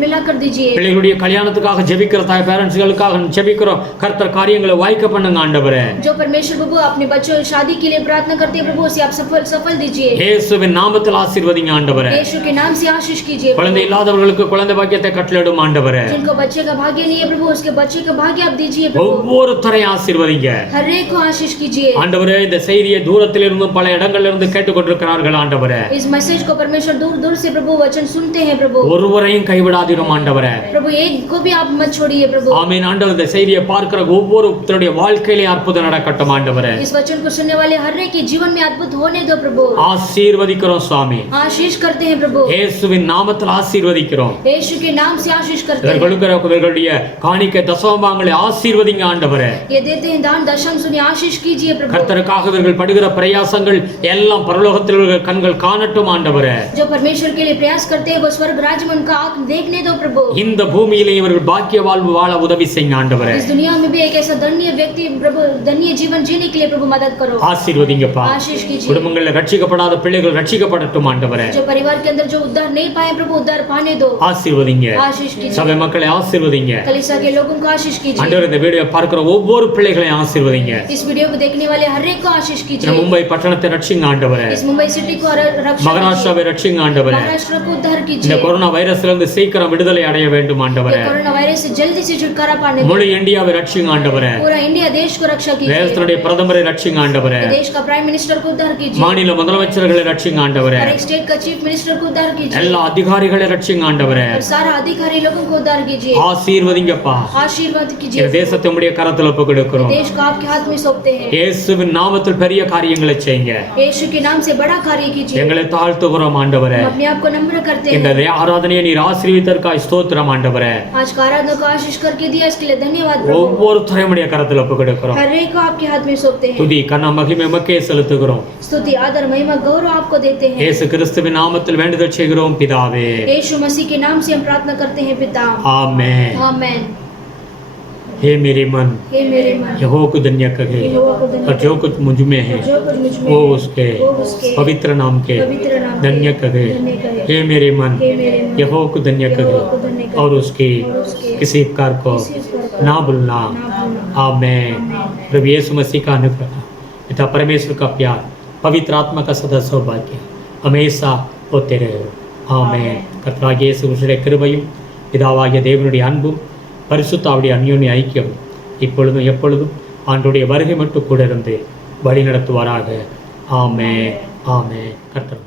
मिला कर दीजिए। பிள்ளைகளுடைய கல்யாணத்துக்காக ஜெபிக்கிற தாய் பேரண்ட்ஸ்களுக்காக ஜெபிக்கிறோம். கர்த்தர் காரியங்களை வாய்க்க பண்ணுங்க ஆண்டவரே. जो परमेश्वर प्रभु अपने बच्चों शादी के लिए प्रार्थना करते हैं प्रभु उसे आप सफल दीजिए। இயேசுவின் நாமத்தில் ஆசீர்வதிங்க ஆண்டவரே. यीशु के नाम से आशीष कीजिए குழந்தை இல்லாதவர்களுக்கு குழந்தை பாக்கியத்தை கட்டளையிடும் ஆண்டவரே. जिनको बच्चे का भाग्य नहीं है प्रभु उसके बच्चे का भाग्य आप दीजिए प्रभु ஒவ்வொருத்தரையும் ஆசீர்வதிங்க हर एक को आशीष कीजिए ஆண்டவரே. இந்த செய்தியை தூரத்திலிருந்தும் பல இடங்களிலிருந்து கேட்டுக்கொண்டிருக்கிறார்கள் ஆண்டவரே. इस मैसेज को परमेश्वर दूर दूर से प्रभु वचन सुनते हैं प्रभु ஒருவரையும் கைவிடாதிரும் ஆண்டவரே. प्रभु एक को भी आप मत छोड़िए प्रभु ஆமென். ஆண்டவர் இந்த செய்தியை பார்க்கிற ஒவ்வொருத்தருடைய வாழ்க்கையிலே அற்புதம் நடக்கட்டும் ஆண்டவரே. इस वचन को सुनने वाले हर एक के जीवन में अद्भुत होने दो प्रभु ஆசீர்வதிக்கிறோம் சுவாமி. आशीष करते हैं प्रभु இயேசுவின் நாமத்தில் ஆசீர்வதிக்கிறோம். यीशु के नाम से आशीष करते हैं இவர்களுடைய காணிக்கை தசமபாகங்களை ஆசீர்வதிங்க ஆண்டவரே. ये देते हैं दान दशम सुनिए आशीष कीजिए प्रभु கர்த்தருக்காக இவர்கள் படுகிற பிரயாசங்கள் எல்லாம் பரலோகத்தில் உள்ள கண்கள் காணட்டும் ஆண்டவரே. जो परमेश्वर के लिए प्रयास करते हैं वो स्वर्ग राज्य में उनका आंख देखने दो प्रभु இந்த பூமியிலே இவர்கள் பாக்கிய வாழ்வு வாழ உதவி செய்யுங்க ஆண்டவரே. इस दुनिया में भी एक ऐसा धन्य व्यक्ति प्रभु धन्य जीवन जीने के लिए प्रभु मदद करो ஆசீர்வதிங்கப்பா. आशीष कीजिए குடும்பங்களில் ரட்சிக்கப்படாத பிள்ளைகள் ரட்சிக்கப்படட்டும் ஆண்டவரே. जो परिवार के अंदर जो उद्धार नहीं पाए प्रभु उद्धार पाने दो ஆசீர்வதிங்க. आशीष कीजिए சபை மக்களை ஆசீர்வதிங்க कलीसिया के लोगों को आशीष कीजिए ஆண்டவரே. இந்த வீடியோ பார்க்கிற ஒவ்வொரு பிள்ளைகளையும் ஆசீர்வதிங்க. इस वीडियो को देखने वाले हर एक को आशीष இந்த कीजिए மும்பை பட்டணத்தை ரட்சிங்க ஆண்டவரே. इस मुंबई सिटी को रक्षा மகாராஷ்டிராவை ரட்சிங்க ஆண்டவரே. महाराष्ट्र को उद्धार இந்த कीजिए கொரோனா வைரஸ்ல இருந்து சீக்கிரம் விடுதலை அடைய வேண்டும் ஆண்டவரே. कोरोना वायरस से जल्दी से छुटकारा पाने दो முழு இந்தியாவை ரட்சிங்க ஆண்டவரே. पूरा इंडिया देश को रक्षा कीजिए தேசத்துடைய பிரதமரை ரட்சிங்க ஆண்டவரே. देश का प्राइम मिनिस्टर को उद्धार कीजिए மாநில முதலமைச்சர்களை ரட்சிங்க ஆண்டவரே. हर एक स्टेट का चीफ मिनिस्टर को उद्धार कीजिए எல்லா அதிகாரிகளை ரட்சிங்க ஆண்டவரே. और सारा अधिकारी लोगों को उद्धार कीजिए ஆசீர்வதிங்கப்பா. आशीर्वाद இந்த कीजिए தேசத்தை உம்முடைய கரத்துல ஒப்புக்கொடுக்கிறோம். देश को आपके हाथ में सौंपते हैं இயேசுவின் நாமத்தில் பெரிய காரியங்களை செய்யுங்க. यीशु के नाम से बड़ा कार्य कीजिए எங்களை தாழ்த்துகிறோம் ஆண்டவரே. हम अपने आप को नम्र करते இந்த हैं ஆராதனையை நீர் ஆசீர்வதித்ததற்காய் ஸ்தோத்திரம் ஆண்டவரே. आज का आराधना को आशीष करके दिया इसके लिए धन्यवाद प्रभु ஒவ்வொருத்தரையும் உம்முடைய கரத்துல ஒப்புக்கொடுக்கிறோம். हर एक को आपके हाथ में सौंपते हैं துதி கன மகிமை உமக்கே செலுத்துகிறோம். स्तुति आदर महिमा गौरव आपको देते हैं இயேசு கிறிஸ்துவின் நாமத்தில் வேண்டுதல் செய்கிறோம் பிதாவே. यीशु मसीह के नाम से हम प्रार्थना करते हैं पिता आमेन. आमेन हे मेरे मन हे मेरे मन यहोवा को धन्य कहे यहोवा को धन्य और जो कुछ मुझ में है जो कुछ मुझ में वो है, उसके वो उसके पवित्र नाम के पवित्र नाम के धन्य कहे. धन्य कहे. हे मेरे मन हे मेरे मन यहोवा को धन्य यहोवा कहे को धन्य कहे और उसके और उसके किसी उपकार को किसी उपकार को ना भूलना. ना भूलना आमेन. प्रभु यीशु मसीह का अनुग्रह पिता परमेश्वर का प्यार पवित्र आत्मा का सदा सौभाग्य हमेशा होते रहे. ஆமென். கர்த்தராகிய இயேசு கிறிஸ்துவின் கிருபையும் பிதாவாகிய தேவனுடைய அன்பும் பரிசுத்தாவுடைய அந்யோன்ய ஐக்கியமும் இப்பொழுதும் எப்பொழுதும் ஆண்டவருடைய வருகை மட்டும் கூட இருந்து வழி நடத்துவாராக. ஆமென். ஆமென். கர்த்தர்